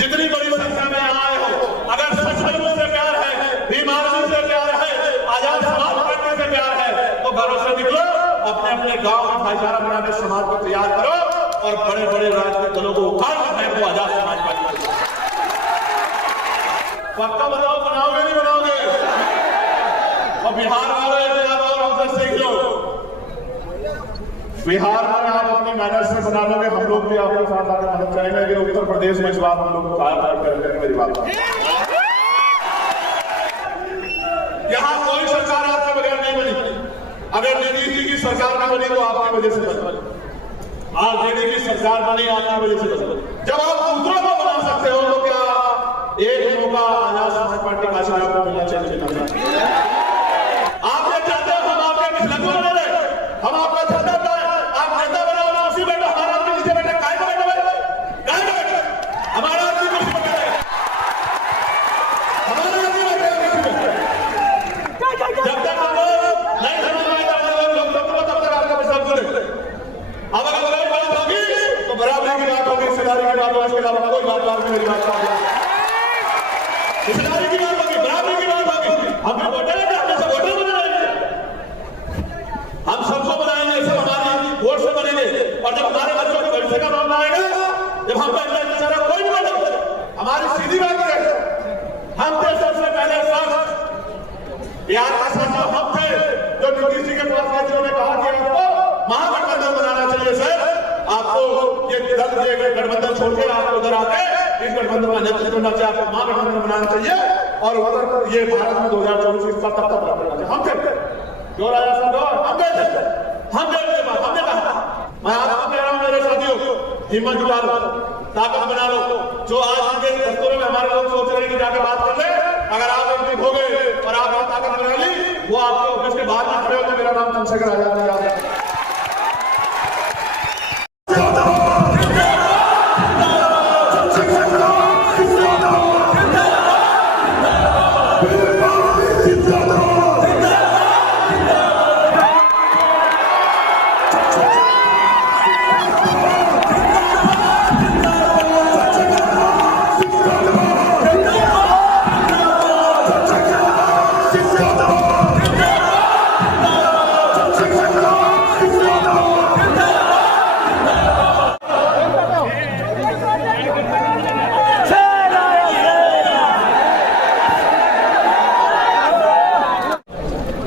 जितनी बड़ी संख्या में आए हो, अगर सच में मुझसे प्यार है, ईमानदारी से प्यार है, आजाद समाज पार्टी से प्यार है, तो घरों से निकलो, अपने अपने गांव में भाईचारा बनाने समाज को तैयार करो और बड़े बड़े राजनीतिक दलों को उखाड़ कर आजाद समाज पार्टी। पक्का बताओ, बनाओगे नहीं बनाओगे? और बिहार वाले और हमसे सीख लो, बिहार में आप अपनी मेहनत से बना लोगे, हम लोग भी आपके साथ आगे मदद करेंगे कि उत्तर प्रदेश में इस बात हम लोग को करेंगे। मेरी बात, यहाँ कोई सरकार आपके बगैर नहीं बनी। अगर नीतीश जी की सरकार न बनी तो आपकी वजह से बनी। आज जेडी की सरकार बनी आपकी वजह से बनी। जब आप दूसरों को बना सकते हो तो क्या एक मौका आजाद समाज पार्टी का चुनाव को मिलना चाहिए? आप ये चाहते हो हम आपके खिलाफ बने, हम आपका चाहते आप नेता बनाओ, उसी बैठो, हमारा आदमी नीचे बैठे, काय को बैठे, हमारा आदमी कुर्सी पर बैठे, हमारा आदमी बैठे। जब तक हम लोग नहीं समझ लोकतंत्र तब तक आपका विश्वास बोले। अब अगर बड़ी बात होगी तो बराबरी की बात होगी, हिस्सेदारी की बात होगी, इसके अलावा कोई बात मेरी बात हिस्सेदारी की बात होगी, बराबरी की बात होगी। हम भी वोटर हैं, हमने सब वोटर बनाएंगे, हम सबको बनाएंगे, सब हमारी वोट से बनेंगे। और जब हमारे बच्चों के भविष्य का मामला आएगा, जब हम बेचारा कोई भी बने, हमारी सीधी बात है, हम थे सबसे पहले शासक। यार का शासक हम थे जो नीतीश जी के पास गए, जिन्होंने कहा कि आपको महागठबंधन बनाना चाहिए। सर, आपको ये दल गठबंधन छोड़ के आप उधर आके इस गठबंधन का नेतृत्व करना चाहिए, आपको महागठबंधन बनाना चाहिए और उधर ये भारत में 2024 का तब तक करना चाहिए। हम थे जो राजा साहब हम गए थे, हम गए के बाद हमने कहा, मैं आपको कह रहा हूँ मेरे साथियों, हिम्मत जुटा लो, ताकत बना लो। जो आज के दस्तूरों में हमारे लोग सोच रहे हैं कि जाकर बात कर ले, अगर आप एक हो गए और आपने ताकत बना ली, वो आपके ऑफिस के बाहर ना खड़े हो तो मेरा नाम चंद्रशेखर आजाद नहीं याद है।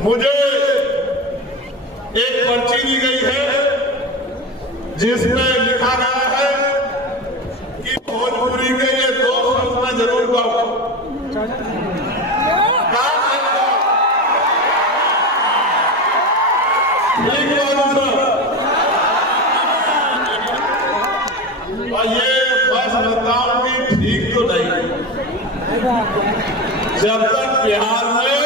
मुझे एक पर्ची दी गई है जिसमें लिखा गया है कि भोजपुरी के ये 2 शब्द में जरूर गाओ। और ये मैं समझता हूं कि ठीक तो नहीं। जब तक बिहार में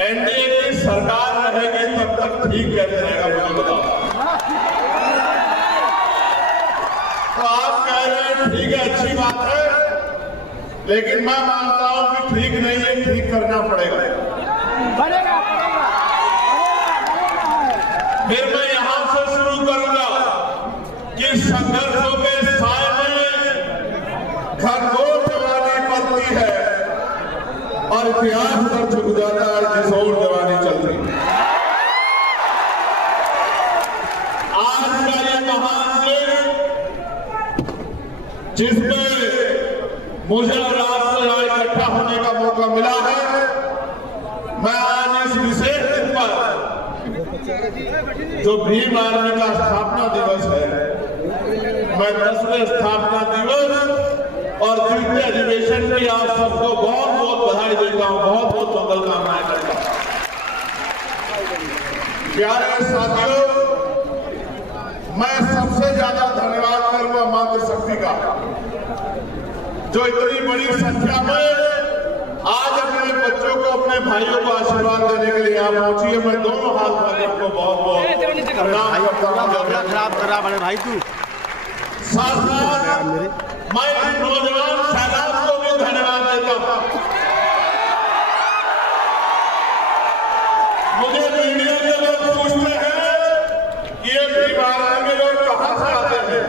एनडीए की सरकार रहेगी तब तक ठीक कैसे रहेगा मुझे बताओ। तो आप कह रहे हैं ठीक है, अच्छी बात है, लेकिन मैं मानता हूं कि ठीक नहीं है, ठीक करना पड़ेगा। फिर मैं यहां से शुरू करूंगा कि संघर्षों के साय में घनघोर जवानी पलती है और इतिहास पर झुक जाता है जिस ओर जवानी चलती है। आज का ये महान दिन जिसमें मुझे और आपको यहाँ इकट्ठा होने का मौका मिला है, मैं आज इस विशेष दिन पर जो भीम आर्मी का स्थापना दिवस है, मैं 10वें स्थापना दिवस और द्वितीय अधिवेशन की आप सबको बहुत बहुत बधाई देता हूं, बहुत बहुत मंगल कामनाएं करता हूं। प्यारे साथियों, मैं सबसे ज्यादा धन्यवाद करूंगा मातृशक्ति का, जो इतनी बड़ी संख्या में आज अपने बच्चों को, अपने भाइयों को आशीर्वाद देने के लिए आप पहुंची है। मैं दोनों हाथ में आपको बहुत बहुत खराब कर रहा बड़े भाई तू। साथ मैं नौजवान सैलाब को भी धन्यवाद देता हूं। मुझे मीडिया के लोग पूछते हैं कि ये बीमार के लोग कहां से आते हैं।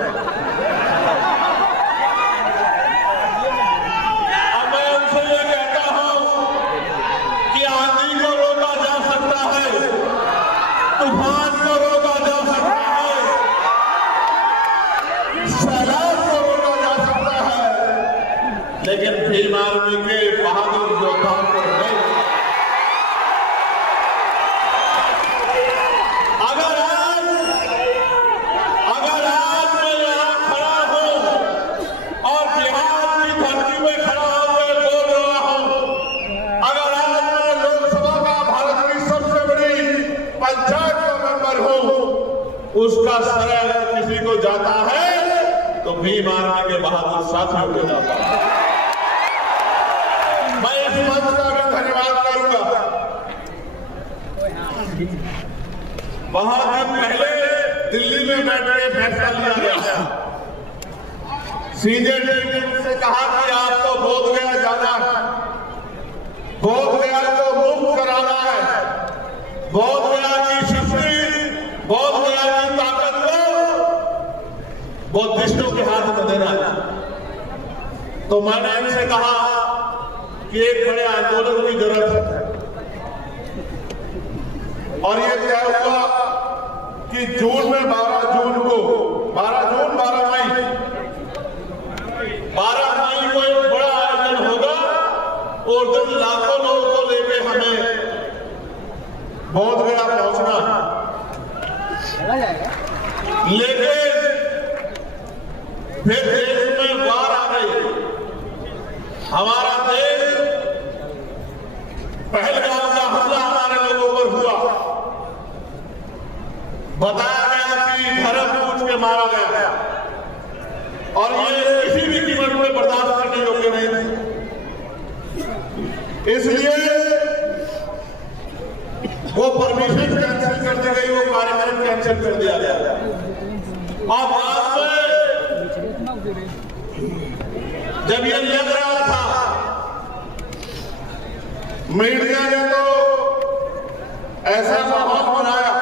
लेकिन भीम आर्मी के बहादुर योद्धाओं को नहीं। अगर आज मैं यहाँ खड़ा हूँ और बिहार की धरती में खड़ा होकर बोल रहा हूँ, अगर आज मैं लोकसभा का भारत की सबसे बड़ी पंचायत का मेंबर हूँ, उसका श्रेय अगर किसी को जाता है तो भीम आर्मी के बहादुर साथियों को जाता है। मैं इस मंच का भी धन्यवाद करूंगा। बहुत दिन पहले दिल्ली में बैठ के फैसला लिया गया, सीजेडी से कहा कि आपको बोधगया जाना है, बोधगया को मुक्त कराना है, बोधगया की शक्ति, बोधगया की ताकत को बुद्धिस्टों के हाथ में देना है। तो मैंने इनसे कहा कि एक बड़े आंदोलन की जरूरत है और ये तय हुआ कि जून में 12 मई को एक बड़ा आयोजन होगा और दिन लाखों लोगों को लेके हमें बोधगया पहुंचना है। लेकिन फिर देश में वार आ गई। हमारा देश पहलगाम का हमला हमारे लोगों पर हुआ, बताया गया कि धर्म पूछ के मारा गया और ये किसी भी कीमत में बर्दाश्त करने योग्य नहीं थी। इसलिए वो परमिशन कैंसिल कर दी गई, वो कार्यक्रम कैंसिल कर दिया गया और बाद में जब ये लग रहा था, मीडिया ने तो ऐसा माहौल बनाया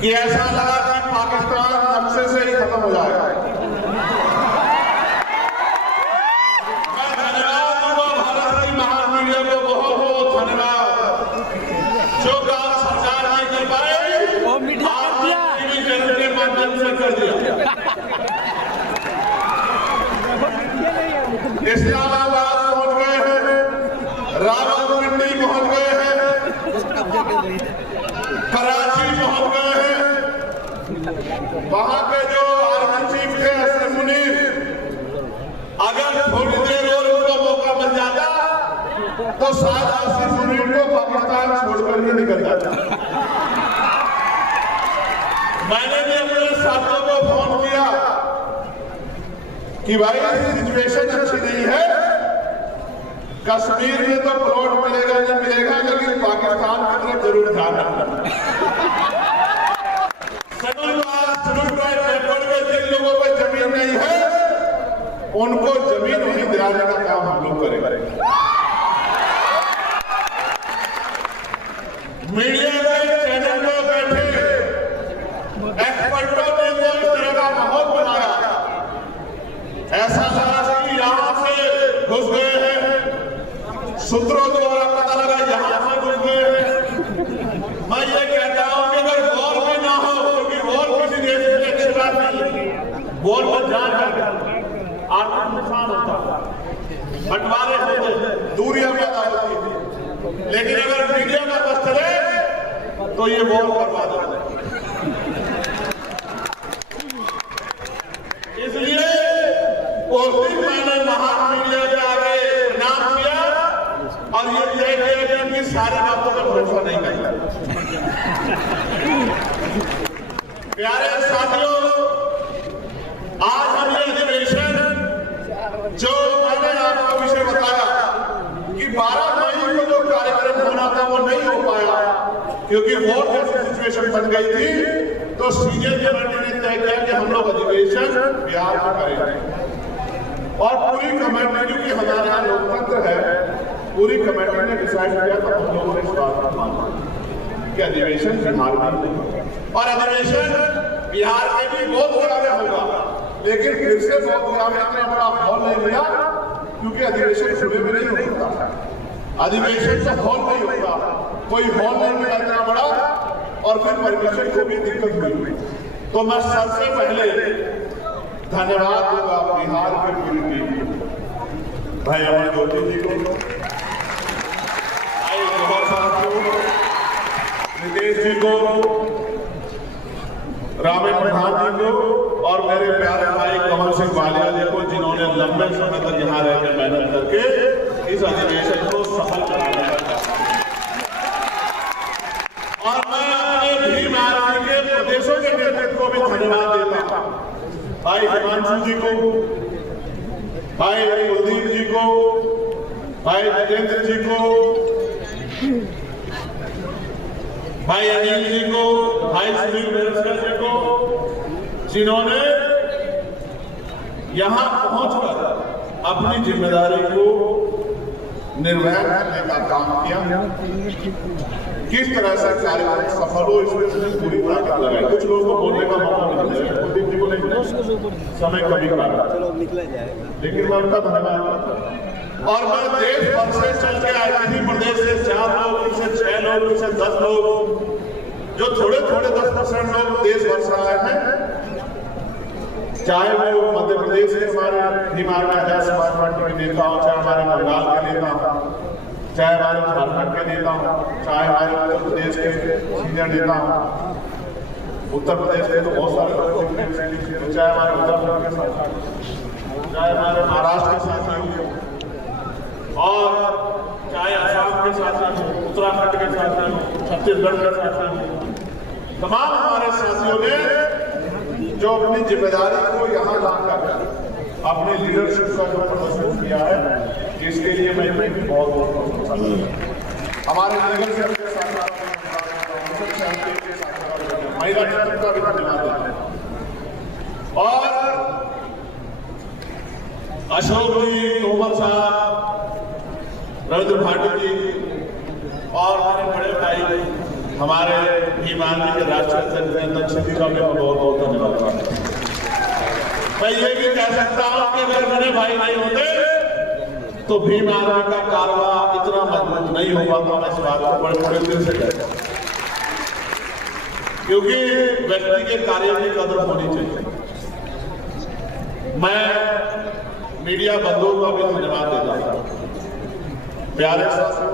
कि ऐसा लगा कि पाकिस्तान नक्शे से ही खत्म हो जाएगा। मैं धन्यवाद दूंगा भारत की महान मीडिया को, बहुत बहुत धन्यवाद। जो काम सरकार नहीं कर पाए टीवी चैनल के माध्यम से कर दिया। इस्लामाबाद पहुंच गए हैं, रावलपिंडी पहुंच गए हैं, कराची पहुंच गए हैं। वहां के जो आर्मी चीफ थे असलम मुनीर, अगर थोड़ी देर और उनको मौका मिल जाता तो शायद असलम मुनीर को पाकिस्तान छोड़कर ही निकल जाता। मैंने भी अपने साथियों को फोन किया कि भाई सिचुएशन अच्छी नहीं है, कश्मीर में तो प्लॉट मिलेगा नहीं मिलेगा, लेकिन पाकिस्तान की तरफ जरूर ध्यान रखना। जिन लोगों को जमीन नहीं है उनको जमीन नहीं दिलाने का काम हम लोग करेंगे। मीडिया के चैनल में बैठे एक्सपर्टों ने तो इस तरह का माहौल बनाया, ऐसा लगा कि यहां से घुस गए हैं, सूत्रों द्वारा पता लगा यहां से घुस गए हैं। मैं ये कहता हूं कि अगर वॉर में ना हो, क्योंकि वॉर किसी देश की अच्छी बात नहीं, वॉर में जान जाकर आर्थिक नुकसान होता, बंटवारे होते, दूरियां पैदा होती, लेकिन अगर मीडिया का बस चले तो ये वॉर बर्बाद हो जाए। इसलिए उस दिन मैंने महान मीडिया के आगे नाम किया और ये तय किया कि सारी बातों पर भरोसा नहीं करना। प्यारे साथियों, आज हम ये अधिवेशन जो मैंने आपको विषय बताया कि 12 मई को जो कार्यक्रम होना था वो नहीं हो पाया क्योंकि वॉर जैसी सिचुएशन बन गई थी। तो सीनियर कमेटी ने तय किया कि हम लोग अधिवेशन बिहार में करेंगे और पूरी कमेटी, क्योंकि हमारे यहाँ लोकतंत्र है, पूरी कमेटी ने डिसाइड किया था हम लोगों ने इस बात को माना कि अधिवेशन बिहार में और अधिवेशन बिहार में भी बोधगया में होगा, लेकिन फिर से बोधगया में हमने अपना हॉल नहीं लिया क्योंकि अधिवेशन सुबह में नहीं होता, अधिवेशन से हॉल नहीं होता, कोई हॉल नहीं मिला इतना बड़ा और फिर परमिशन को भी दिक्कत हुई। तो मैं सबसे पहले धन्यवाद दूंगा बिहार के पीड़ित भाई अमर ज्योति जी को, भाई जवाहर साहब को, नितेश जी को, रामेश प्रधान जी को और मेरे प्यारे भाई कमल सिंह वालिया जी को, जिन्होंने लंबे समय तक यहाँ रहकर मेहनत करके इस अधिवेशन को सफल कराने का। और मैं अपने भीम आर्मी के प्रदेशों के नेतृत्व को भी धन्यवाद देता हूँ, भाई हिमांशु जी को, भाई कुलदीप जी को, भाई जितेंद्र जी को, भाई अनिल जी को, भाई सुनील बेरस्कर जी को, जिन्होंने यहां पहुंचकर अपनी जिम्मेदारी को निर्वहन करने का काम किया। किस तरह से कार्यक्रम सफल हो इसमें पूरी ताकत लगाई। कुछ लोगों को बोलने का मौका मिला, कुलदीप जी को नहीं, समय कभी का, लेकिन मैं उनका धन्यवाद करता हूं। और मैं देश भर से चल के आया, किसी प्रदेश से 4 लोग, किसी 6 लोग, किसी 10 लोग, जो थोड़े थोड़े 10% लोग देश भर से आए हैं, चाहे वो मध्य प्रदेश के हमारे भीम आर्मी आजाद समाज पार्टी के नेता हो, चाहे हमारे बंगाल के नेता हो, चाहे हमारे झारखंड के नेता हो, चाहे हमारे उत्तर प्रदेश के सीनियर नेता हो, उत्तर प्रदेश के तो बहुत सारे लोग, चाहे हमारे उत्तराखंड के साथी, चाहे हमारे महाराष्ट्र के साथी हो, और चाहे असम के साथी हो, उत्तराखंड के साथी हो, छत्तीसगढ़ के साथी हो, तमाम हमारे साथियों ने जो अपनी जिम्मेदारी को यहाँ लाकर अपने लीडरशिप का जो प्रदर्शन किया है, इसके लिए मैं बहुत बहुत हमारे लीडरशिप के साथ महिला नेतृत्व का भी धन्यवाद देता हूं। और अशोक जी, तोमर साहब, रविंद्र भाटी जी और हमारे बड़े भाई हमारे भीम आर्मी के राष्ट्रीय अध्यक्ष जी का भी बहुत बहुत धन्यवाद। मैं ये भी कह सकता हूं कि अगर मेरे भाई नहीं होते तो भीम आर्मी का कारवां इतना मजबूत नहीं हो पाता। मैं इस बात को बड़े बड़े दिल से कहता हूं, क्योंकि व्यक्ति के कार्य की कदर होनी चाहिए। मैं मीडिया बंधुओं का भी धन्यवाद देता हूं। प्यारे साथियों,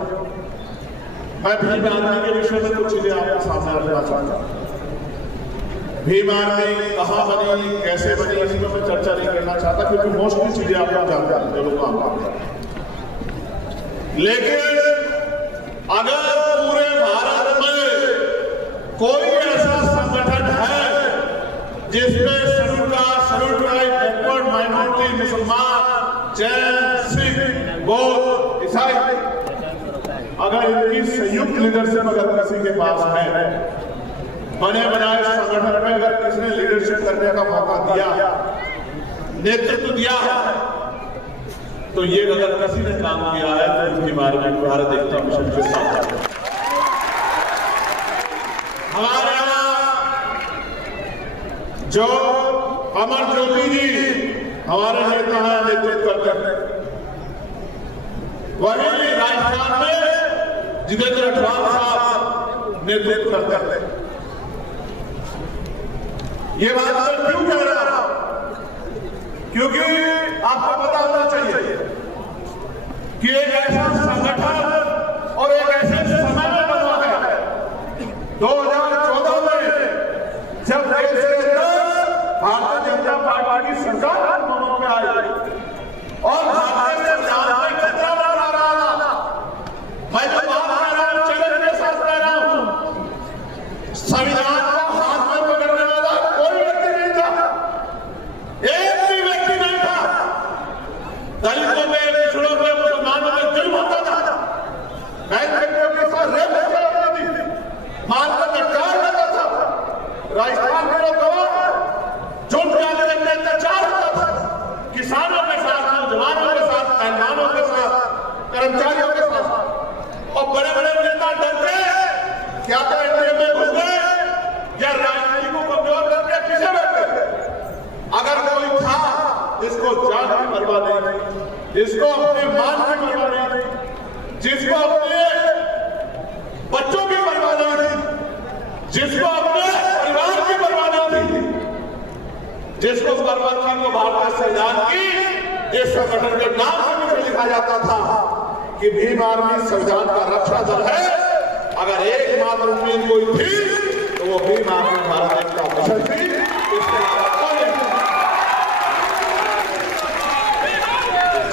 मैं भीम आर्मी के विषय में कुछ चीजें आपके सामने रखना चाहता हूं। भीम आर्मी कहां बनी, कैसे बनी, इसमें मैं चर्चा नहीं करना चाहता, क्योंकि मोस्टली चीजें आप लोग जानते हैं, जो लोग काम करते हैं। लेकिन अगर पूरे भारत में कोई ऐसा संगठन है जिसमें शेड्यूल ट्राइब, बैकवर्ड माइनॉरिटी, मुसलमान, जैन, सिख, बौद्ध, ईसाई, अगर इनकी संयुक्त लीडरशिप अगर किसी के पास है, बने बनाए संगठन में अगर किसने लीडरशिप करने का मौका दिया, नेतृत्व दिया है, तो ये अगर किसी ने काम किया है तो इसके बारे में भारत एकता मिशन के साथ हमारे यहाँ जो अमर ज्योति जी हमारे नेता है, नेतृत्व करते हैं, वही राजस्थान में जितेंद्र अठवाल साहब नेतृत्व करते हैं। ये बात मैं क्यों कह रहा हूं? क्योंकि आपको पता होना चाहिए कि एक ऐसा संगठन और एक ऐसे समय में बना है 2014 में, जब देश के अंदर भारतीय जनता पार्टी की सरकार में आई और भारतीय संविधान में खतरा बना रहा था। मैं जो बात कर रहा हूं, चैलेंज के साथ कह रहा हूं, संविधान को हाथ में पकड़ने वाला कोई व्यक्ति नहीं था, एक भी व्यक्ति नहीं था। दलितों पे, पिछड़ों पे, मुसलमानों पे जुल्म होता था, बैंकों के साथ रेप होता थी, मारकर लटकाया जाता था, राजस्थान के लोग गवाह, जुल्म जाने लगने अत्याचार होता था, किसानों के साथ, नौजवानों के साथ, पहलवानों के साथ, कर्मचारियों के साथ, और बड़े बड़े नेता डरते क्या तो एनडीए में घुस गए या राजनीति को कमजोर करके पीछे बैठ गए। अगर कोई था जिसको जान की परवाह नहीं, जिसको अपने मान की परवाह नहीं, जिसको अपने बच्चों की परवाह नहीं, जिसको अपने परिवार की परवाह नहीं थी, जिसको परमात्मा को भारतीय संविधान की इस संगठन के नाम से लिखा जाता था कि भीम आर्मी संविधान का रक्षा दल है। अगर एकमात्र उम्मीद कोई थी तो वो भीम आर्मी भारत देश का मिशन थी। इसके अलावा कोई नहीं।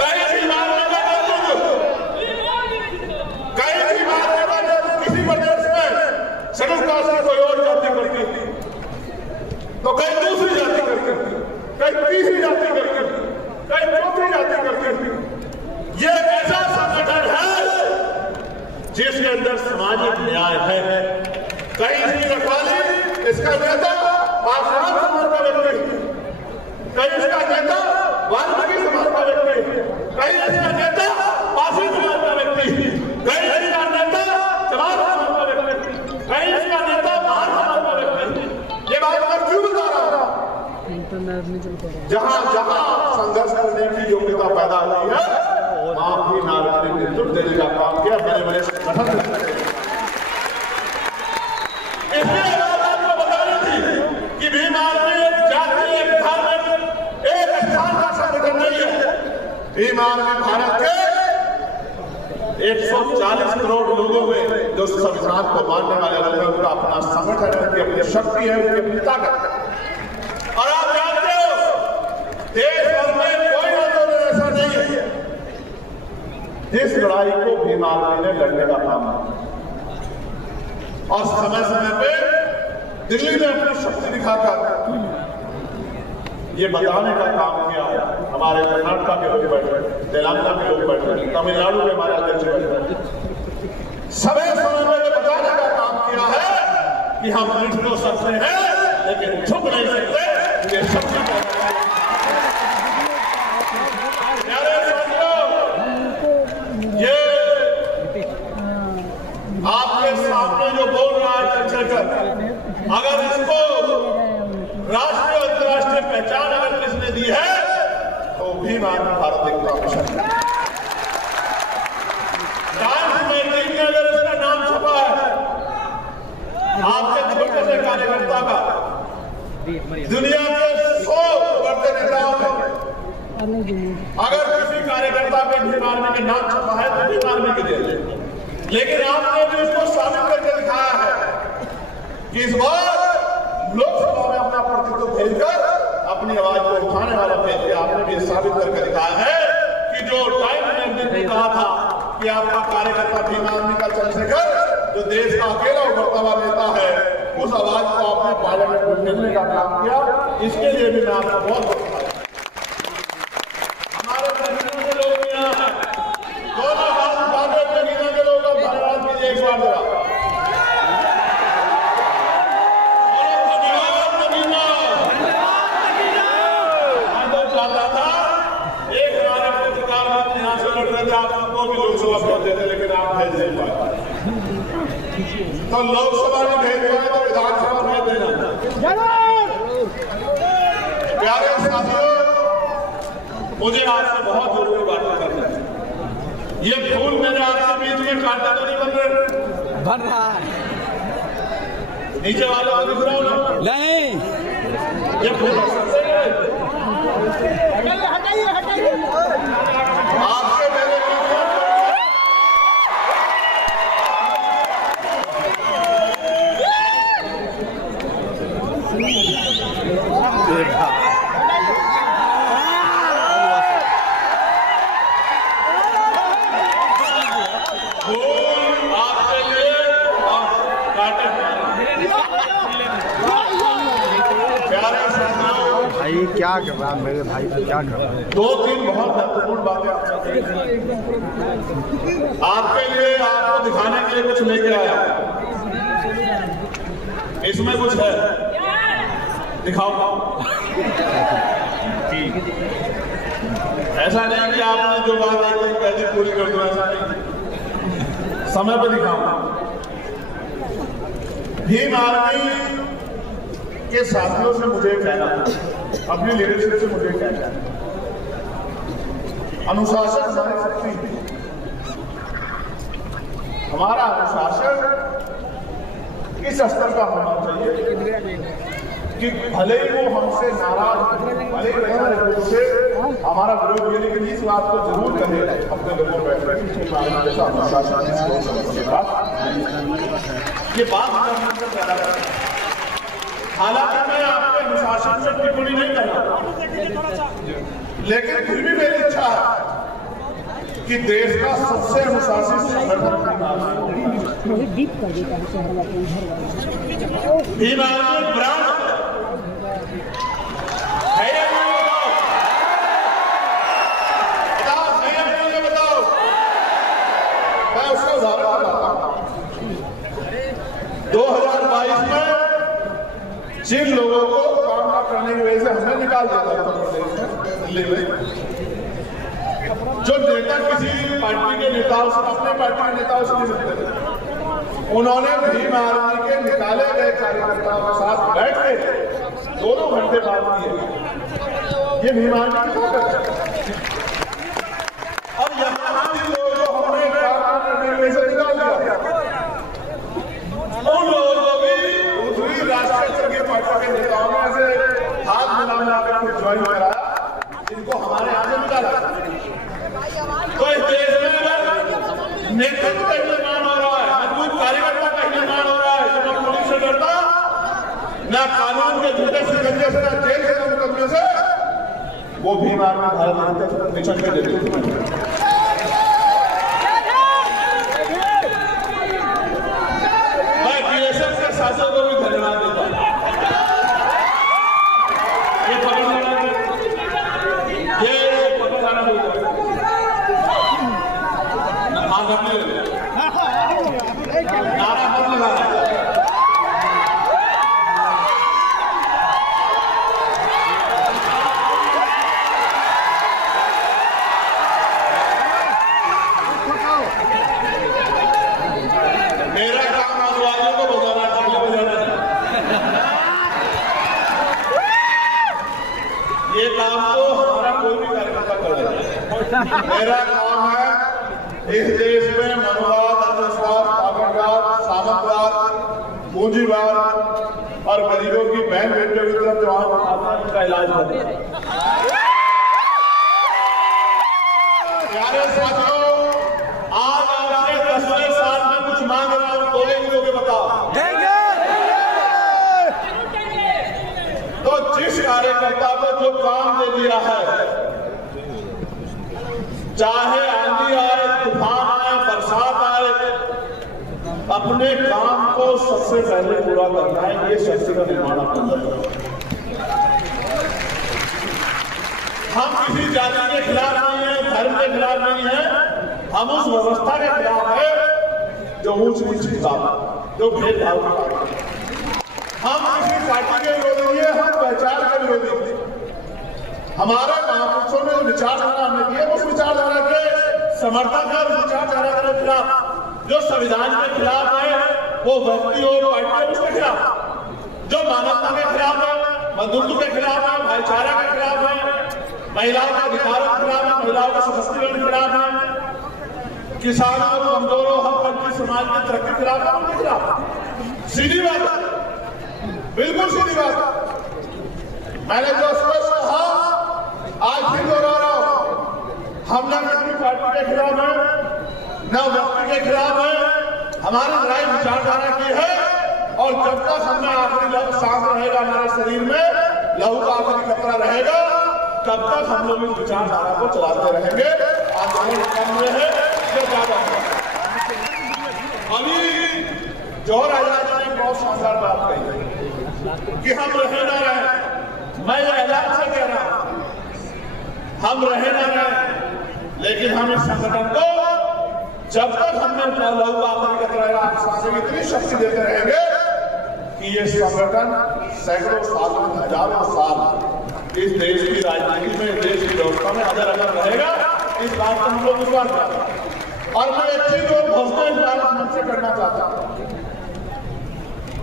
कहीं भी मारने का कहीं भी मारने का किसी प्रदेश में शेड्यूल कास्ट की कोई और जाति करती थी तो कहीं दूसरी जाति करती थी, कहीं तीसरी जाति करती थी, कहीं चौथी जाति करती थी। ये ऐसा संगठन है जिसके अंदर सामाजिक न्याय है। कहीं इसकी रखवाली इसका नेता पासवान समाज का व्यक्ति, कहीं इसका नेता वाल्मीकि समाज का व्यक्ति, कहीं इसका नेता पासी समाज का व्यक्ति, कहीं इसका नेता चमार समाज का व्यक्ति, कहीं इसका नेता महान समाज का व्यक्ति। ये बात मैं क्यों बता रहा हूं? जहां जहां संघर्ष करने की योग्यता पैदा हुई है वहां भी नागरिक ने नेतृत्व देने का काम किया। बड़े बड़े संगठन इसलिए बात आपको बतानी थी कि भीम आर्मी एक जाति, एक धर्म, एक स्थान का संगठन नहीं है। भीम आर्मी भारत के 140 करोड़ लोगों में जो संविधान को मानने वाले लोग हैं उनका अपना संगठन है, उनकी अपनी शक्ति है, उनकी अपनी ताकत है। और आप जानते हो देश भर में कोई आंदोलन ऐसा नहीं है जिस लड़ाई को भीम आर्मी ने लड़ने का काम किया और समय समय पे दिल्ली में अपनी शक्ति दिखाकर ये बताने का काम किया। हमारे कर्नाटक के लोग बैठे, तेलंगाना के लोग बैठे, तमिलनाडु में हमारे अध्यक्ष बैठे, समय समय में बताने का काम किया है कि हम बैठ तो सकते हैं लेकिन झुक नहीं सकते। ये शक्ति प्यारे साथियों, ये आपके सामने जो बोल रहा है चंद्रशेखर, अगर इसको राष्ट्रीय और अंतर्राष्ट्रीय पहचान अगर किसने दी है तो भीम आर्मी भारत देश का मिशन है। टाइम्स मैगजीन में अगर इसका नाम छपा है आपके छोटे से कार्यकर्ता का, दुनिया के 100 बड़े नेताओं में अगर किसी कार्यकर्ता के भीम आर्मी के नाम छपा है तो भीम आर्मी के दे। लेकिन आपने भी उसको साबित करके दिखाया है कि इस बार लोकसभा में अपना प्रतिनिधित्व भेजकर अपनी आवाज को उठाने वाला भेज के आपने भी साबित करके दिखाया है कि जो टाइम मैगजीन ने कहा था कि आपका कार्यकर्ता भीम आर्मी का चंद्रशेखर जो देश का अकेला उभरता हुआ नेता है, उस आवाज को आपने पार्लियामेंट में भेजने का काम किया। इसके लिए भी मैं आपका बहुत बहुत हमारे प्रतिनिधि के लोग यहाँ है, दोनों हाथ बांधे प्रतिनिधि के लोग धन्यवाद कीजिए एक बार जरा। आपको भी लोकसभा भेज देते लेकिन आप भेज नहीं पाए, तो लोकसभा में भेज पाए तो विधानसभा में देना। प्यारे साथियों, मुझे आपसे बहुत जरूरी बातें करनी है। ये फूल मेरे आपके बीच में कांटा तो नहीं बन रहा है? नीचे वालों को दिख रहा हूं ना? नहीं, ये फूल हटाइए। आपके मेरे भाई क्या कर रहा है मेरे भाई, क्या कर रहा है? 2-3 बहुत महत्वपूर्ण बातें आपके लिए आपको दिखाने के लिए कुछ लेके आया। इसमें कुछ है, दिखाओ। ऐसा नहीं कि आपने जो बात एकदम पहले पूरी कर दो, ऐसा नहीं, समय पर दिखाऊंगा। भीम आर्मी के साथियों से मुझे कहना है, अपनी लीडरशिप से मुझे कहना है, अनुशासन हमारी शक्ति है। हमारा अनुशासन इस स्तर का होना चाहिए कि भले ही वो हमसे नाराज, भले ही से हमारा विरोध, ये लेकिन इस बात को जरूर करें अपने लोगों बैठ कर ये बात। हालांकि मैं आपके अनुशासन से टिप्पणी नहीं कर रहा, लेकिन फिर भी मेरी इच्छा है कि देश का सबसे अनुशासित संगठन भीम आर्मी ब्रांड बताओ, मैं उसका उदाहरण बताता हूं। 2022 में जिन लोगों को काम न करने की वजह से हमने निकाल दिया था उत्तर प्रदेश में, दिल्ली में, जो नेता किसी पार्टी के नेताओं से, अपने पार्टी के नेताओं से नहीं मिलते थे, उन्होंने भीम आर्मी के निकाले गए कार्यकर्ताओं के साथ बैठ के 2-2 घंटे बात किए। ये भीम आर्मी की ताकत है। और यहाँ जिन लोगों को हमने काम करने की वजह से निकाल दिया, उन लोगों को भी दूसरी राष्ट्रीय संघीय पार्टी के नेताओं ने ऐसे हाथ मिला कर ज्वाइन कराया, जिनको हमारे यहाँ से निकाला। तो इस देश में नेतृत्व का निर्माण हो रहा है, मजबूत कार्यकर्ता का निर्माण हो रहा है, जो न पुलिस से डरता, न कानून के झूठे सिकंजे से, न जेल के मुकदमे से, वो भीम आर्मी भारत निचल के देते। मैं बीएसएफ के शासन को भी धन्यवाद देता हूं। ये पकड़ाना नारा मत लगाना। मेरा काम आदिवासियों को बजाना चाहिए, बजाना चाहिए। ये काम तो हमारा कोई भी कार्यकर्ता कर देता है। मेरा काम है इस देश में मनवाद, अंधविश्वास, पाखंडवाद, सामंतवाद, पूंजीवाद और गरीबों की बहन बेटियों की तरफ जो उनका इलाज करना। प्यारे साथियों, आज आपसे 10वें साल में कुछ मांग रहा हूं, दोगे बताओ? तो जिस कार्यकर्ता को जो काम दे दिया है, चाहे आंधी आए, तूफान आए, बरसात आए, अपने काम को सबसे पहले पूरा करना है। ये शक्ति का निर्माण करना है। हम किसी जाति के खिलाफ नहीं है, धर्म के खिलाफ नहीं है, हम उस व्यवस्था के खिलाफ है जो ऊंच नीच की बात, जो भेदभाव की बात। हम किसी पार्टी के विरोधी नहीं है, हम पहचान के विरोधी हैं। हमारे महापुरुषों ने जो विचारधारा हमें दी है, उस विचारधारा के समर्थक है, उस विचारधारा के खिलाफ, जो संविधान के खिलाफ है, वो व्यक्ति हो, पार्टी है, उसके खिलाफ, जो मानवता के खिलाफ है, बंधुत्व के खिलाफ है, भाईचारा के खिलाफ है, महिलाओं के अधिकारों के खिलाफ है, महिलाओं के सशक्तिकरण के खिलाफ है, किसानों, कमजोरों, हकपंथी समाज की तरक्की के खिलाफ है, उनके खिलाफ। सीधी बात, बिल्कुल सीधी बात। मैंने जो स्पष्ट कहा, आज भी दोहरा रहा हूं, हम न किसी पार्टी के खिलाफ है, न व्यक्ति के खिलाफ है। हमारी लड़ाई विचारधारा की है, और जब तक हमें आखिरी सांस रहेगा हमारे शरीर में, लहू का आखिरी कतरा रहेगा, तब तक हम लोग इस विचारधारा को चलाते रहेंगे। आंदोलन कम में है, ये ज्यादा है। अभी जौहर आजाद ने बहुत शानदार बात कही कि हम रहे ना रहे। मैं ये ऐलान से कह रहा हूं, हम रहे ना रहे, लेकिन हम इस संगठन को जब तक हमने लहू का आखिरी कतरा इतनी शक्ति देते रहेंगे कि ये संगठन सैकड़ों सालों, हजारों साल इस देश की राजनीति में, देश की व्यवस्था में अगर रहेगा। इस बात को हम लोग विश्वास करते हैं। और मैं एक चीज और घोषणा इस बात से करना चाहता हूं,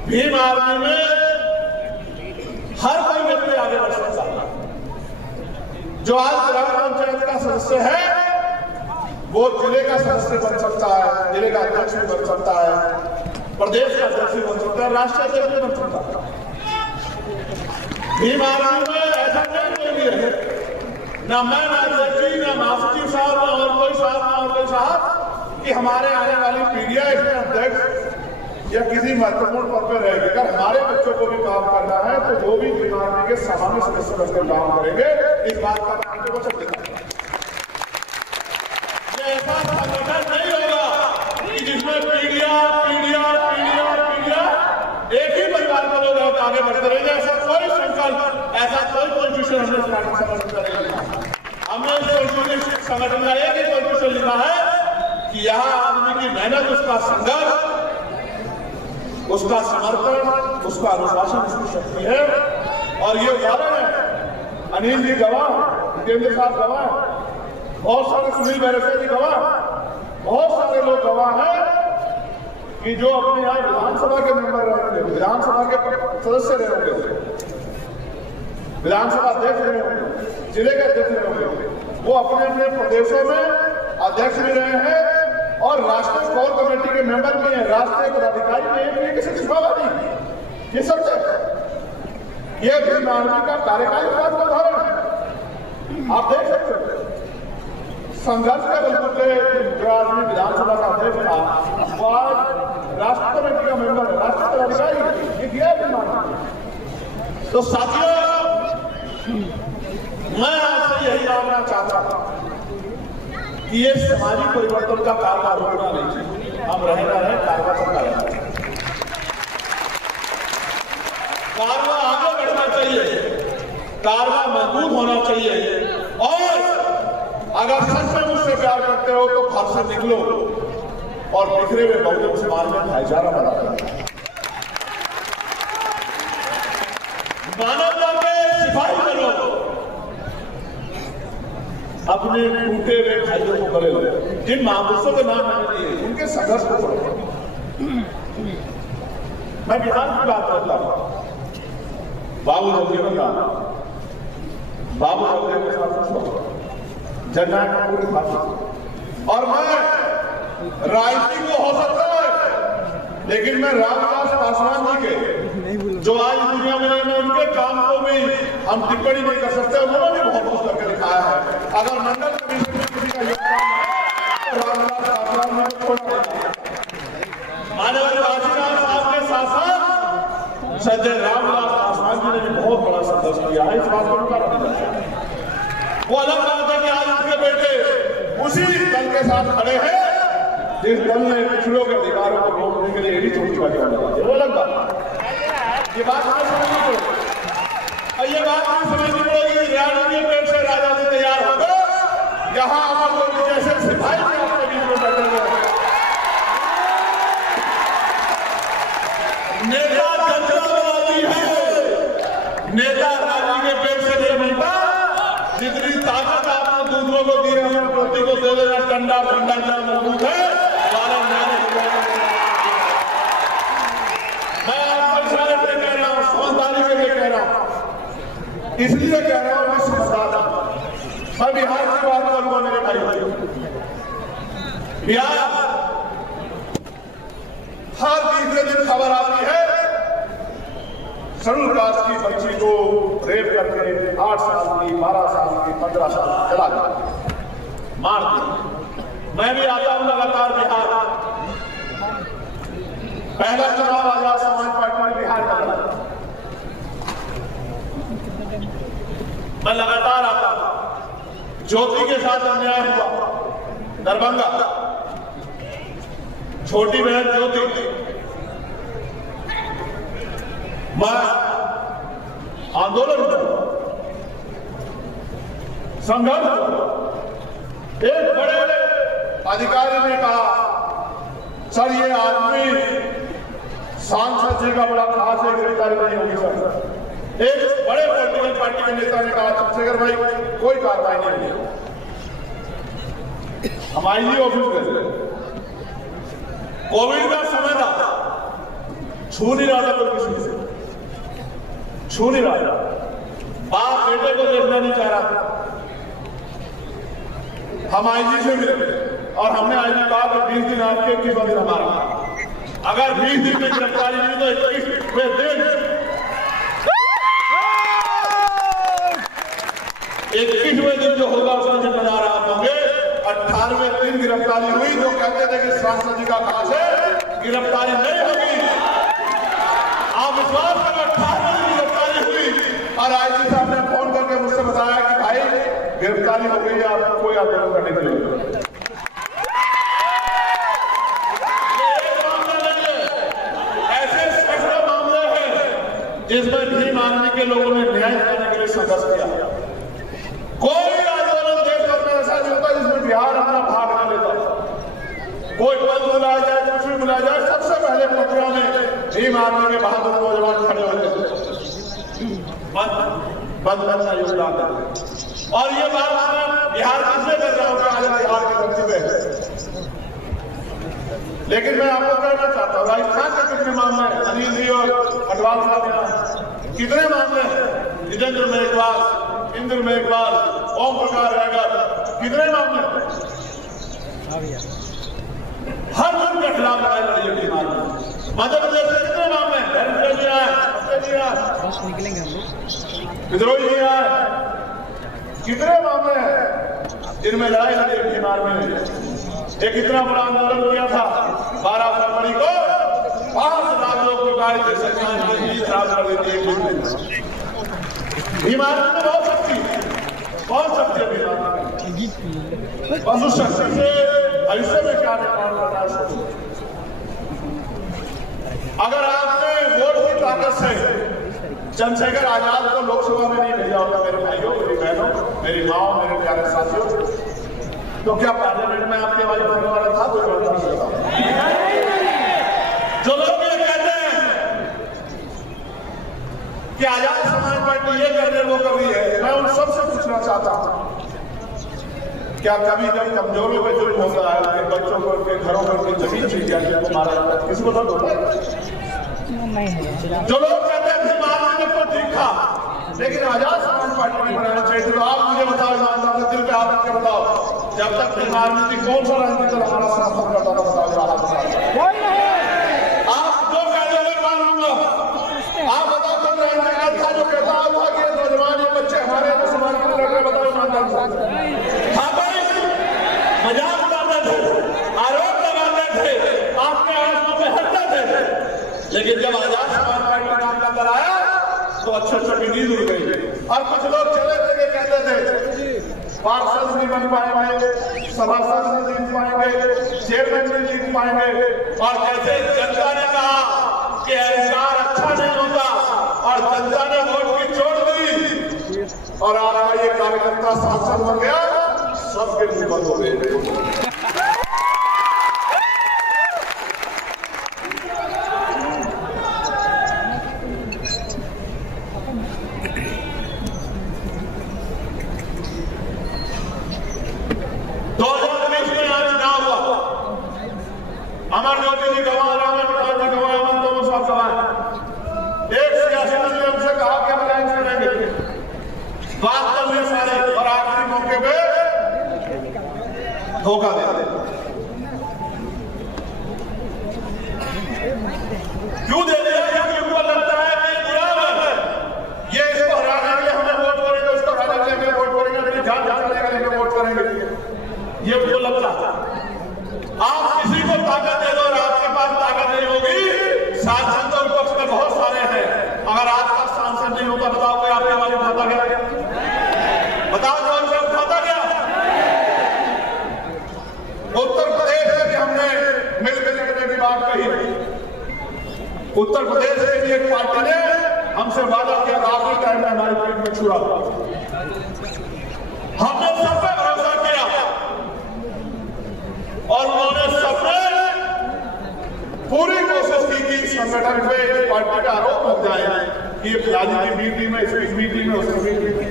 भीम आर्मी में हर कोई व्यक्ति आगे बढ़ सकता है। जो आज ग्राम पंचायत का सदस्य है, वो जिले का सदस्य बन सकता है, जिले का अध्यक्ष भी बन सकता है, प्रदेश का अध्यक्ष भी बन सकता है, राष्ट्रीय अध्यक्ष भी बन सकता है। भीम आर्मी में ऐसा नहीं कोई है, ना मैं, ना जजी, ना मास्टर साहब, ना और कोई साहब, ना और कोई साहब, कि हमारे आने वाली पीढ़ियां इसमें अध्यक्ष या किसी महत्वपूर्ण पद पर रहेगी। अगर हमारे बच्चों को भी काम करना है तो वो भी भीम आर्मी के सामान्य सदस्य बनकर काम करेंगे। इस बात का मैं आपको वचन देता हूं। ये ऐसा संगठन नहीं होगा कि जिसमें पीढ़ियां एक ही परिवार के लोग आगे बढ़ते रहेंगे। ऐसा कोई संकल्प, ऐसा कोई कॉन्स्टिट्यूशन हमने संगठन का एक ही कॉन्स्टिट्यूशन लिखा है कि यहाँ आदमी की मेहनत, उसका संघर्ष, उसका समर्पण, उसका अनुशासन, उसकी शक्ति है। और ये उदाहरण है, अनिल जी गवाह, जितेंद्र साहब गवाह, बहुत सारे सुनील बैरसे जी गवाह, बहुत सारे लोग गवाह हैं कि जो अपने यहाँ विधानसभा के मेंबर रहे होंगे, विधानसभा के सदस्य रहे होंगे, विधानसभा अध्यक्ष रहे होंगे, जिले के अध्यक्ष रहे होंगे, वो अपने अपने प्रदेशों में अध्यक्ष भी रहे हैं और राष्ट्रीय कोर कमेटी के मेंबर भी हैं, राष्ट्रीय पदाधिकारी भी हैं। ये किसी छिपावा नहीं, ये सब है। ये भीम आर्मी का कार्यकाल का उदाहरण है, आप देख सकते हैं। संघर्ष के बलबूते जो आदमी विधानसभा का अध्यक्ष था, वो आज राष्ट्रीय कमेटी का मेंबर है, राष्ट्रीय पदाधिकारी, ये किया भीम आर्मी। तो साथियों, मैं आपसे यही जानना चाहता हूं कि ये सामाजिक परिवर्तन का कारगर होना नहीं चाहिए। हम रहना है कारगर सबका रहना है, कारगर आगे बढ़ना चाहिए, कारगर मजबूत होना चाहिए। और अगर सच में मुझसे प्यार करते हो तो घर से निकलो और बिखरे हुए बहुजन समाज में भाईचारा बना करो। मानवता के सिपाही बनो, अपने टूटे हुए भाइयों को गले लो। जिन महापुरुषों के नाम मैंने लिए, उनके संघर्ष को पढ़ो। मैं बिहार की बात करता हूं, बाबू जगदेव का, बाबू जगदेव के साथ जननायक का पूरी भाषा। और मैं राजनीति को हो सकता है, लेकिन मैं रामविलास पासवान जी के जो आज दुनिया में नहीं, मैं उनके काम को भी हम टिप्पणी नहीं कर सकते। उन्होंने भी बहुत कुछ करके दिखाया है। अगर मंडल कमीशन में किसी का योगदान है तो रामविलास पासवान ने छोड़ा नहीं। माननीय काशीनाथ साहब के साथ साथ सज्जन रामविलास पासवान जी ने भी बहुत बड़ा संघर्ष किया है। इस बात को नकार नहीं सकते। वो अलग बात है कि आज उनके बेटे उसी दल के साथ खड़े हैं जिस दल ने पिछड़ों के अधिकारों को रोकने के लिए एडी चोटी का जवाब दिया। वो अलग बात, ये बात हमें समझनी पड़ेगी। और ये बात हमें समझनी पड़ेगी, राजू के पेट से राजा जी तैयार होगा, यहाँ अमर लोग जैसे सिपाही आपके बीच में बैठे हुए। नेता जनता बनाती है, नेता राजू के पेट से नहीं बनता। जितनी ताकत आपने दूसरों को दी है, अपने प्रति को दे देना, ठंडा ठंडा क्या मजबूत है। मैं आपको इशारे पे कह रहा हूं, समझदारी के लिए कह रहा हूं, इसलिए कह रहा हूं कि समझदार मैं बिहार की बात करूंगा मेरे भाई। बिहार हर तीसरे दिन खबर आती है शेड्यूल कास्ट की बच्ची को रेप करके 8 साल की, 12 साल की, 15 साल की चला गया, मार दिया। मैं भी आता हूं लगातार बिहार, पहला चुनाव आजाद समाज पार्टी ने बिहार का लड़ा, मैं लगातार आता हूं। ज्योति के साथ अन्याय हुआ दरभंगा, छोटी बहन ज्योति, मैं आंदोलन संघर्ष, एक बड़े अधिकारी ने कहा सर ये आदमी सांसद जी का बड़ा खास है, गिरफ्तारी नहीं होगी सर। एक बड़े पॉलिटिकल पार्टी के नेता ने कहा चंद्रशेखर भाई कोई कार्रवाई नहीं होगी। हम आईजी ऑफिस गए, कोविड का समय था, छू नहीं रहा था कोई किसी से, छू नहीं रहा, बाप बेटे को देखना नहीं चाह रहा था। हम आईजी से मिले और हमने आईजी कहा कि 20 दिन आपके 21 दिन हमारा, अगर 20 दिन में गिरफ्तारी नहीं तो 21 दिन 21वें दिन जो होगा उसका जिम्मेदार आप होंगे। 18वें दिन गिरफ्तारी हुई, जो कहते थे कि सांसद जी का खास है, गिरफ्तारी नहीं होगी। आप विश्वास करें, 18वें दिन गिरफ्तारी हुई और आईजी साहब ने फोन करके मुझसे बताया कि भाई गिरफ्तारी हो गई है, आपको कोई आंदोलन करने के लिए। जिसमें भीम आर्मी के लोगों ने न्याय दिलाने के लिए संघर्ष किया। कोई आंदोलन देश भर में ऐसा नहीं होता जिसमें बिहार अपना भाग न लेता। कोई पद बुलाया जाए, कुछ भी बुलाया जाए, सबसे पहले पंक्तियों में भीम आर्मी के बहादुर नौजवान खड़े होते थे, बंद करना योगदान देते। और ये बात मैं बिहार किससे कर रहा हूँ, आज बिहार की धरती पे। लेकिन मैं आपको कहना चाहता हूँ, राजस्थान के कितने मामले हैं, अनिल जी और अडवाल साहब कितने मामले हैं, जितेंद्र मेघवाल, इंद्र मेघवाल, ओम प्रकाश रायगढ़, कितने मामले हैं। हर दिन के खिलाफ लड़ाई लड़ी है बीमार में। मध्य प्रदेश से कितने मामले हैं, विद्रोही है, कितने मामले हैं जिनमें लड़ाई लड़ी है बीमार में। एक इतना बड़ा आंदोलन किया था 12 फरवरी को, 5 लाख लोग की गाड़ी से सरकार ने 20 खराब कर देती है। बीमारी में बहुत शक्ति है बीमारी, बस उस शक्ति से ऐसे में क्या निर्माण करना है। अगर आपने वोट की ताकत से चंद्रशेखर आजाद को लोकसभा में नहीं भेजा होता, मेरे भाइयों, मेरी बहनों, मेरी माओ, मेरे प्यारे साथियों, तो क्या पार्लियामेंट में आपके आवाज उठाने वाला था? जो लोग ये कहते हैं कि आजाद समाज पार्टी ये कर रही है, वो कर रही है, मैं उन सबसे पूछना चाहता हूं, क्या कभी जब कमजोरों पे जुल्म होता है, उनके बच्चों को, उनके घरों को, उनकी जमीन छीन जाती है, मारा जाता है, किसी को दर्द होता है? जो लोग कहते हैं बीमार को ठीक था, लेकिन आजाद समाज पार्टी में बनाना चाहिए, तो आप मुझे बताओ, ईमानदार से दिल पे हाथ रख के बताओ, जब तक राजनीति कौन सा राजनीति दल हमारा समर्थन करता था, बताओ। आप जो कहते मानूंगा, आप बताओ कौन राजनीति था जो कहता था कि नौजवान ये बच्चे हमारे मुसलमान के लिए लड़ रहे, बताओ ईमानदार से। हाँ भाई, मजाक उड़ाते थे, आरोप लगाते थे, आपके आंसू पे हंसते थे, लेकिन जब आजाद समाज पार्टी का नाम अंदर आया तो अच्छे की नींद उड़ गई। और कुछ लोग चले थे कहते थे पार्षद नहीं बन पाएंगे, सभासद नहीं जीत पाएंगे, चेयरमैन नहीं जीत पाएंगे, और जैसे जनता ने कहा कि अहंकार अच्छा नहीं होता और जनता ने वोट की छोड़ दी और आपका ये कार्यकर्ता सांसद बन गया, सबके मुंह बंद हो गए। अमर ज्योति जी गवाह, राम प्रसाद जी गवाह, अमन दोनों साहब गवाह। एक सियासी दल ने हमसे कहा कि हम अलायंस करेंगे, बात कर ले सारे, और आखिरी मौके पे धोखा दे दे। क्यों दे दिया? क्योंकि उनको लगता है कि ये इसको हराने के लिए हमें वोट करेंगे, उसको हराने के लिए वोट करेंगे, मेरी जान बचाने के लिए वोट करेंगे, ये उनको लगता है। आप किसी को ताकत दे दो और आपके पास ताकत नहीं होगी। सांसद तो विपक्ष में बहुत सारे हैं, अगर आपका सांसद नहीं होता, बताओ कोई आपके वाले उठाता क्या? बताओ जो हमसे उठाता क्या? उत्तर प्रदेश में भी हमने मिलकर लड़ने की बात कही। उत्तर प्रदेश में भी एक पार्टी ने हमसे वादा किया, आखिरी टाइम में हमारे पेट में छुरा, हमने सब पे भरोसा किया और उन्होंने सबने पूरी कोशिश की कि संगठन पे, पार्टी का आरोप लग जाए कि ये पिलाजी की बी टीम है, इसकी बी टीम है, उसकी बी टीम है।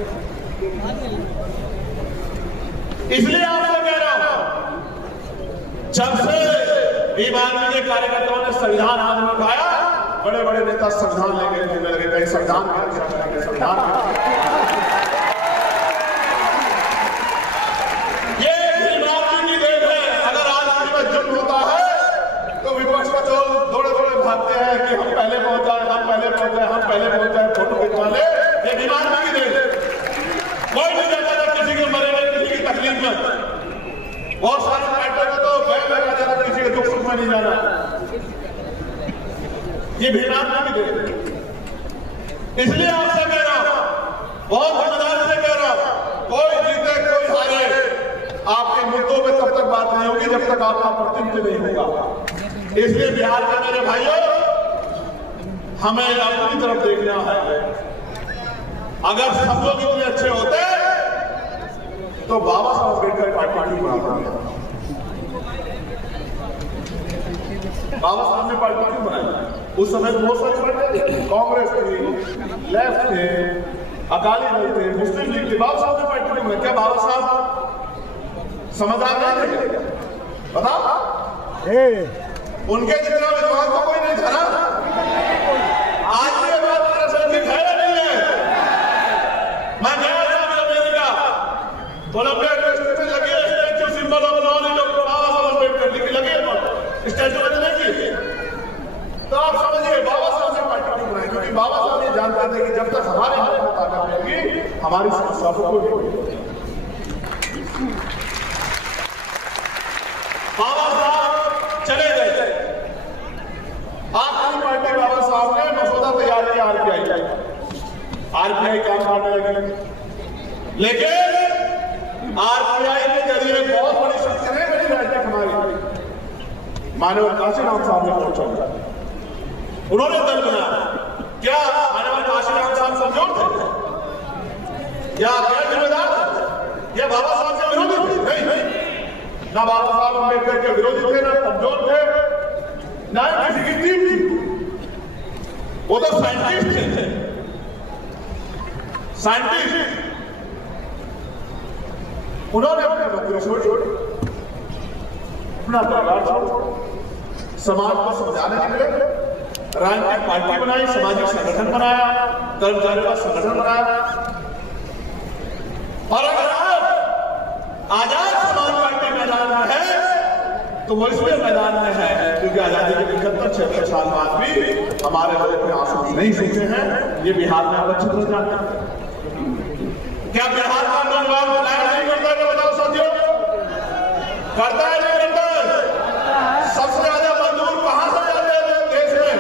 इसलिए आपसे कह रहा हूं, जब से बीमारी के कार्यकर्ताओं ने संविधान हाथ में उठाया, बड़े बड़े नेता संविधान लेके घूमने लगे, कहीं संविधान होता है तो विपक्ष का दौड़े दौड़े भागते हैं कि हम पहले पहुंच जाए, हम पहले पहुंच जाए, हम पहले पहुंच जाए, फोटो खिंचवा ले। ये बीमार नहीं दे, कोई नहीं नहीं जाना, ये भीमात्मा की देन। इसलिए आपसे कह रहा हूं, बहुत जिम्मेदारी से कह रहा हूं, कोई जीते कोई हारे, आपके मुद्दों पे तब तक बात नहीं होगी जब तक आपका प्रतिनिधि नहीं होगा। इसलिए बिहार के मेरे भाइयों, हमें अपनी तरफ देखना है। अगर सब लोग इतने अच्छे होते तो बाबा साहब अम्बेडकर पार्टी क्यों बनाई? बाबा साहब ने पार्टी क्यों बनाई? उस समय तो बहुत सारी पार्टी, कांग्रेस थी, लेफ्ट थे, अकाली दल थे, मुस्लिम लीग थी, बाबा साहब ने पार्टी क्यों बनाई? क्या बाबा साहब समझदार नहीं थे? बताओ, उनके जितना विद्वान को कोई नहीं था ना। आज ये बात मेरा समझ खाया नहीं है। मैं गया था अमेरिका, कोलंबिया यूनिवर्सिटी में लगी है statue, symbol of knowledge of Baba Saheb Ambedkar लिखी लगी है स्टैच्यू में नहीं। तो आप समझिए बाबा साहब ने पार्टी क्यों बनाई? क्योंकि बाबा साहब ये जानते थे कि जब तक हमारे हाथ में ताकत रहेगी हमारी समस्या को कोई। बाबा साहब चले गए, आपकी पार्टी बाबा साहब ने मसौदा तैयार किया आरपीआई काम करने लगी, लेकिन आरपीआई के जरिए बहुत बड़ी शक्ति नहीं बनी राज्य हमारी। मानव काशीराम साहब ने पहुंचा, उन्होंने दल बनाया। क्या मानव काशीराम साहब कमजोर थे या गैर जिम्मेदार थे या बाबा साहब के विरोधी थे? नहीं, ना बाबा साहब अम्बेडकर के विरोधी थे, ना कमजोर थे, ना किसी की टीम थी। वो तो साइंटिस्ट थे, साइंटिस्ट। उन्होंने अपने नौकरी छोड़, अपना परिवार छोड़, समाज को समझाने के लिए राजनीतिक पार्टी बनाई, सामाजिक संगठन बनाया, कर्मचारियों का संगठन बनाया। और अगर आप आजाद समाज पार्टी मैदान में है तो वो इसलिए मैदान में है क्योंकि आजादी के 75-76 साल बाद भी हमारे लोग अपने आंसू नहीं सूखे हैं। ये बिहार में आप अच्छी तरह जानते हैं। क्या बिहार का नौजवान प्लान नहीं करता है? बताओ साथियों, करता है नहीं करता? सबसे ज्यादा मजदूर कहां से जाते हैं देश में?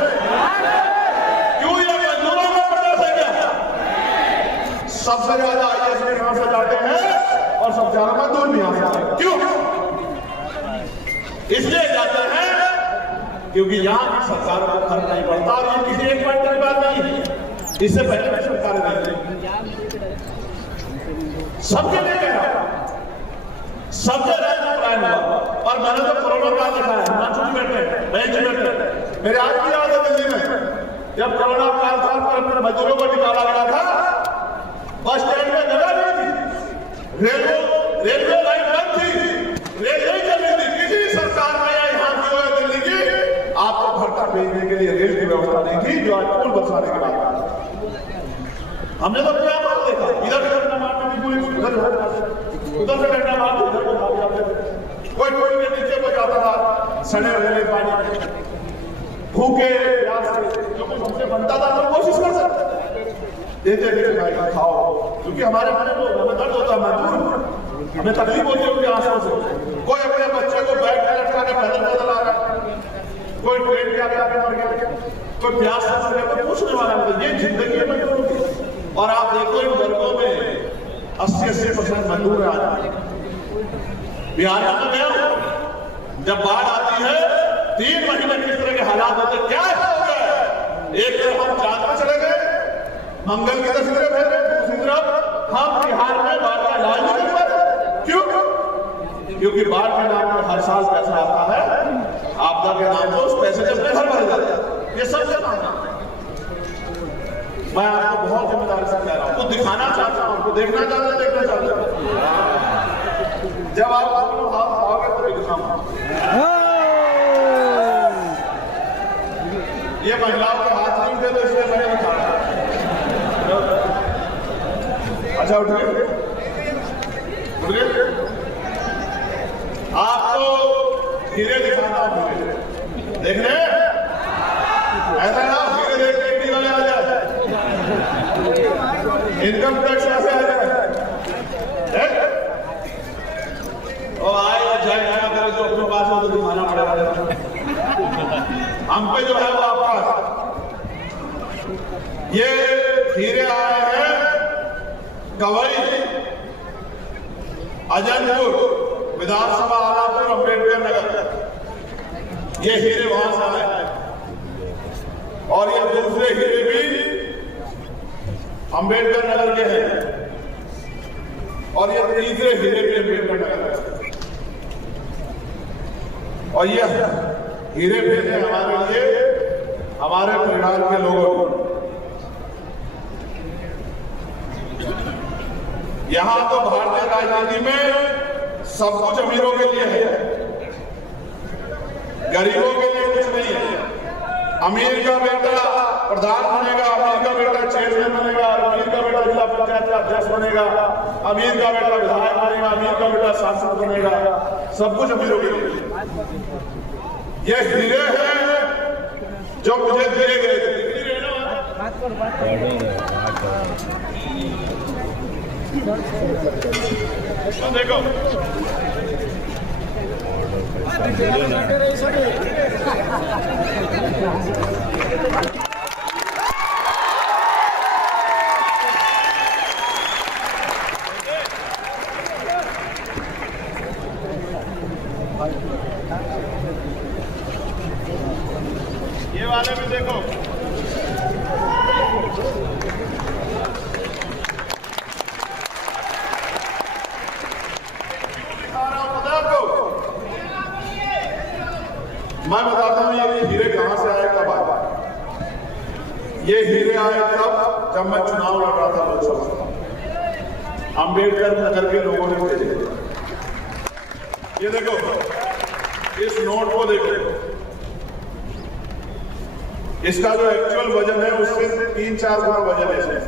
क्यों ये मजदूरों में प्रदेश है क्या? सबसे ज्यादा आईएएस में कहां से जाते हैं और सबसे ज्यादा मजदूर भी यहां से जाते हैं। क्यों? इसलिए जाते हैं क्योंकि यहां की सरकारों को फर्क नहीं पड़ता। और ये किसी एक पार्टी की बात नहीं है, इससे पहले भी सरकारें नहीं सबके लिए कह रहा हूं, सबके राज्य प्लान हुआ। और मैंने तो कोरोना काल देखा है, ना छुट्टी बैठे, बेंच बैठे। मेरे आज भी याद है दिल्ली में जब कोरोना काल था पर अपने मजदूरों को निकाला गया था, बस स्टैंड में जगह नहीं थी, रेलवे लाइन बंद थी, रेल चल रही थी। किसी सरकार में यहाँ की हो दिल्ली की आपको घर तक भेजने के लिए रेल की व्यवस्था नहीं थी, जो आज पुल बसाने के बाद हमने तो क्या मार देखा, इधर से डंडा मारते थे पुलिस, उधर से डंडा मारते थे, कोई के नीचे को जाता था, सड़े हुए पानी भूखे प्यास से जो कुछ हमसे बनता था हम कोशिश कर सकते देते थे भाई खाओ, क्योंकि हमारे मन में हमें दर्द होता है, हमें तकलीफ होती है उनके आंसुओं से। कोई अपने बच्चे को बैग में लटका के पैदल आ रहा है, कोई ट्रेन के आगे मर गया, कोई प्यास से मर गया, कोई पूछने वाला नहीं। ये जिंदगी है मजदूरों की। और आप देखो इन वर्गों में 80% मजदूर आ जाते हैं। बिहार में गया, जब बाढ़ आती है 3 महीने किस तरह के हालात होते, क्या ऐसा हो गया? एक तरफ हम चांद में चले गए, मंगल की तस्वीरें भेज रहे, दूसरी तरफ हम बिहार में बाढ़ का इलाज नहीं कर पाते। क्यों? क्योंकि बाढ़ के नाम पर हर साल पैसा आता है, आपदा के नाम पर उस पैसे से अपने घर भर जाते हैं। ये सब क्या नाम है? मैं आपको बहुत जिम्मेदारी से कह रहा हूं, कुछ दिखाना चाहता हूं, कुछ देखना चाहता हूं, देखना चाहता हूं। जब आप दोनों हाथ आओगे तो दिखाऊंगा। ये महिलाओं के हाथ नहीं थे तो इसलिए मैंने बता रहा। अच्छा उठिए, आपको धीरे दिखाना हूं, देख रहे हैं? ऐसा ना धीरे देख के टी वाले आ जाए, इनकम टैक्स ऐसे आ जाए और आए और जाए, क्या करें? जो अपने पास हो तो दिखाना पड़ेगा। हम पे जो है वो आपका ये हीरे आए हैं कवई अजनपुर विधानसभा आलापुर अम्बेडकर नगर, ये हीरे वहां से आए हैं। और ये दूसरे हीरे भी अम्बेडकर नगर के हैं और ये तीसरे हीरे भी अम्बेडकर नगर के। और ये हीरे भेजे हमारे लिए हमारे परिवार के लोगों को। यहां तो भारतीय राजनीति में सब कुछ अमीरों के लिए है, गरीबों के लिए कुछ नहीं है। अमीर का बेटा प्रधान बनेगा, अमीर का बेटा चेयरमैन बनेगा, अमीर का बेटा जिला पंचायत का अध्यक्ष बनेगा, अमीर का बेटा विधायक बनेगा, अमीर का बेटा सांसद बनेगा, सब कुछ अमीरों के लिए। ये हीरे हैं जो मुझे दिए गए थे। देखो ये वाले भी देखो, मैं बताता हूं ये हीरे कहां से आए, कब आए। ये हीरे आए तब जब मैं चुनाव लड़ रहा था लोकसभा, अम्बेडकर नगर के लोगों ने भेजे। ये देखो, इस नोट को देखो, इसका जो एक्चुअल वजन है उससे 3-4 गुना वजन है इसमें।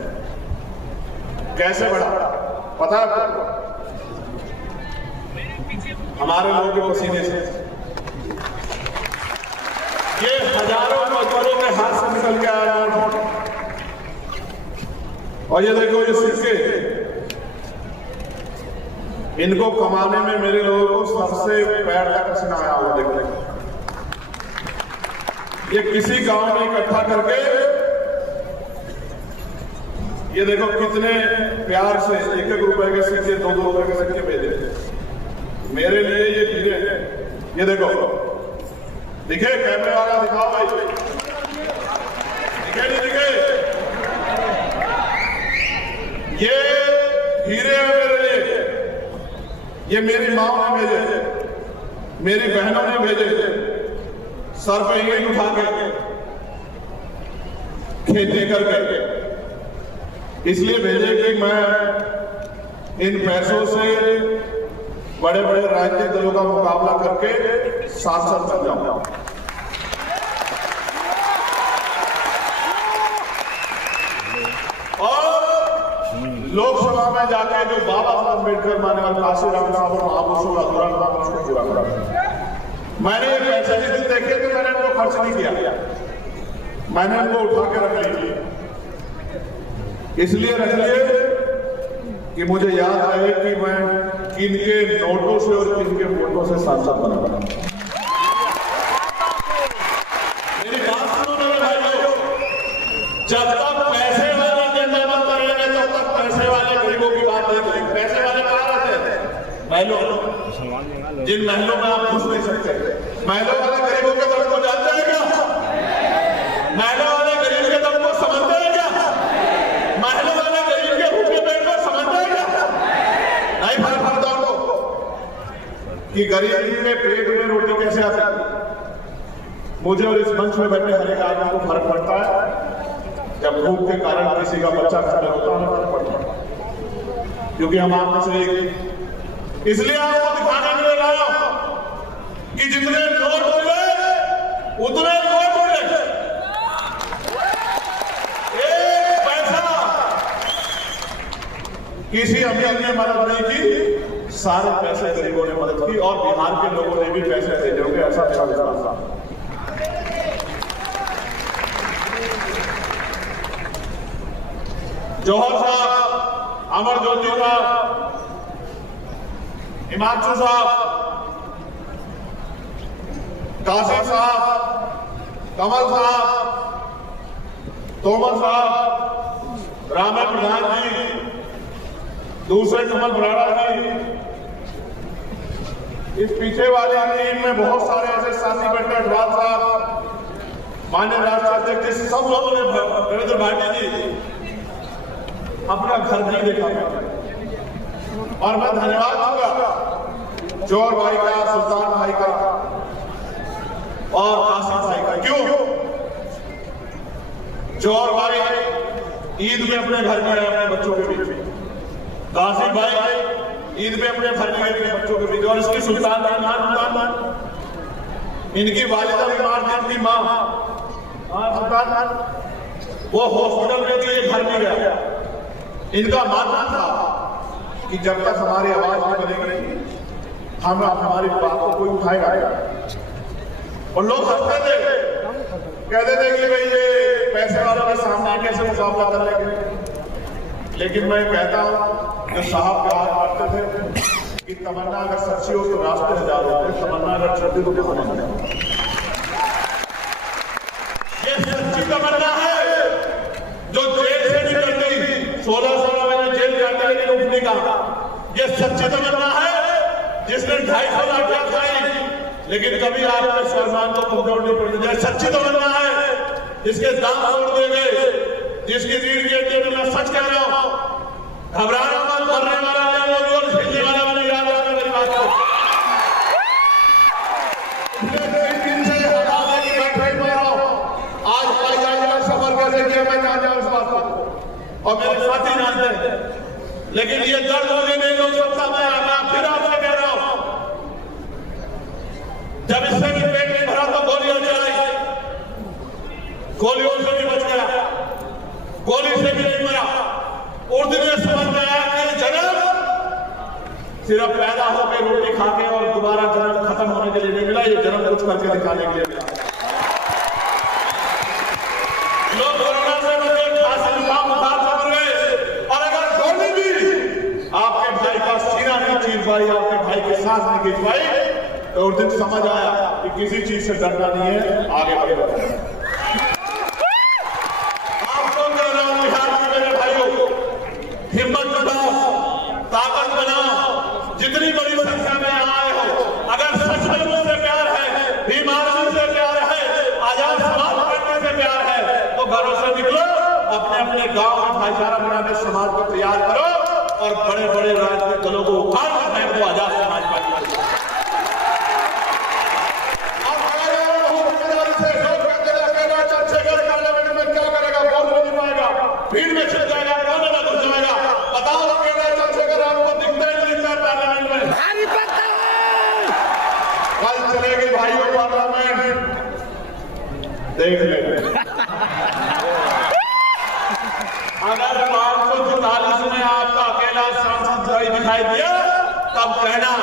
कैसे बढ़ा पता है आपको? हमारे लोगों के पसीने से। ये हजारों मजदूरों के हाथ से निकल के आया नोट। और ये देखो ये सिक्के, इनको कमाने में मेरे लोगों को सबसे पैर का पसीना आया हुआ। देखो ये किसी गांव में इकट्ठा करके, ये देखो कितने प्यार से 1-1 रुपए के सिक्के, 2-2 रुपए के सिक्के भेजे मेरे लिए। ये हीरे हैं, ये देखो, दिखे कैमरे वाला, दिखाओ भाई, दिखे नहीं दिखे? ये हीरे हैं मेरे लिए। ये मेरी माँ ने भेजे, मेरी बहनों ने भेजे, सर पे ईंट उठा के, खेती करके। इसलिए भेजे कि मैं इन पैसों से बड़े बड़े राजनीतिक दलों का मुकाबला करके सांसद बन जाऊं। और लोकसभा में जाके जो बाबा साहब अम्बेडकर मान्यवर काशी राम साहब और महापुरुषों का अधूरा काम उसको पूरा करा। मैंने ये पैसे जिस दिन देखे तो मैंने इनको खर्च नहीं किया, मैंने इनको उठा के रख लिए। इसलिए रख लिए कि मुझे याद आए कि मैं किनके नोटों से और किनके वोटों से सांसद बना। मेरी बात सुनो मेरे भाइयों, जब तक पैसे वाले एजेंडा मत करेंगे तब तक पैसे वाले गरीबों की बात नहीं करेंगे। पैसे वाले कहाँ रहते हैं? महलों, जिन महलों में आप घुस नहीं सकते। महलों वाले गरीबों के दर्द को जानते हैं क्या? महलों वाले गरीब के दर्द को समझते हैं क्या? महलों वाले गरीब के भूखे पेट को समझते हैं क्या? नहीं फर्क पड़ता उनको कि गरीब के पेट में रोटी कैसे आती है। मुझे और इस मंच में बैठे हर एक आदमी को फर्क पड़ता है जब भूख के कारण किसी का बच्चा खड़ा होता है, फर्क पड़ता है। क्योंकि हम आप में से एक, इसलिए आपको दिखाने के लिए लाया कि जितने नोट मिले उतने नोट मिले। एक पैसा किसी अमीर ने मदद नहीं की, सारे पैसे गरीबों ने मदद की और बिहार के लोगों ने भी पैसे भेजे होंगे, ऐसा अच्छा विश्वास था। जौहर साहब, अमर ज्योति साहब, हिमांशु साहब, कासिम साहब कमल साहब, तोमर साहब, रामा प्रधान जी, दूसरे कमल बराड़ा जी, इस पीछे वाली टीम में बहुत सारे ऐसे साथी बैठे, अडवाल साहब, माननीय राष्ट्रीय अध्यक्ष, सब लोगों ने रविंद्र भाटी जी अपना घर नहीं देखा। और मैं धन्यवाद दूंगा जौहर भाई का, सुल्तान भाई का और कासिम भाई का। क्यों? जौहर भाई ईद में अपने घर में अपने बच्चों के बीच में, कासिम भाई ईद में अपने घर में अपने बच्चों के बीच, और इसकी सुल्तान बीमार, इनकी वालिदा बीमार थी, इनकी माँ सुल्तान, वो हॉस्पिटल में थी, घर में गया। इनका मानना था कि जब तक हमारी आवाज नहीं बनेगी हम हमारी बात को कोई उठाएगा। और लोग हंसते थे, कहते थे कि भाई ये पैसे वालों के सामने कैसे मुकाबला कर लेंगे। लेकिन मैं कहता हूं जो साहब प्यार करते थे कि तमन्ना अगर सच्ची हो तो रास्ते हजार होते, तमन्ना अगर छठी तो क्या समझते। ये सच्ची तमन्ना है जो जेल से निकलती 16 महीने जेल जाते लेकिन उठने का। ये सच्ची तमन्ना है जिसने 250 लाख खाई लेकिन कभी आपने सलमान को कमजोर नहीं पड़ी। ये सच्ची तमन्ना है जिसके दांत तोड़ देंगे, जिसकी रीढ़ की हड्डी, मैं सच कह रहा हूं, घबराना मत, मरने वाला नहीं और झेलने वाला नहीं। याद रखना मेरी बात को। आज भाई जाएगा सफर कैसे किया मैं जान जाऊं इस बात को, और मेरे साथी जानते हैं। लेकिन ये दर्द मुझे नहीं हो सकता। मैं फिर आपसे कह रहा हूं, जब इससे भी पेट में भरा तो गोलियां चलाई, गोलियों से भी बच गया, गोली से भी नहीं मरा। उर्दू में समझ में आया कि जन्म सिर्फ पैदा होकर रोटी खा के और दोबारा जन्म खत्म होने के लिए नहीं मिला, ये जन्म कुछ करके दिखाने के लिए मिला। लोग कोरोना से मरे, खांसी जुकाम बुखार से मर गए, और अगर गोली भी आपके भाई का सीना नहीं चीर पाई, आपके भाई की सांस नहीं खींच पाई, तो उस दिन समझ आया कि किसी चीज से डरना नहीं है, आगे बढ़े। आप लोग कह रहा हूं बिहार में मेरे भाइयों, हिम्मत जुटाओ, ताकत बनाओ, जितनी बड़ी संख्या में आए हो। अगर सच में मुझसे प्यार है, ईमानदारी से प्यार है, आजाद समाज करने से प्यार है, तो घरों से निकलो, अपने अपने गांव में भाईचारा बनाने समाज को तैयार करो, और बड़े बड़े राजनीतिक दलों को उखाड़ कर फेंक दो आजाद समाज पार्टी। भीड़ में छिड़ जाएगा, कोने में घुस जाएगा। बताओ चंद्रशेखर आपको दिखता ही नहीं दिखता पार्लियामेंट में। कल चलेगी भाइयों पार्लियामेंट, देख लेंगे। अगर 544 में आपका अकेला सांसद दिखाई दिया, तब कहना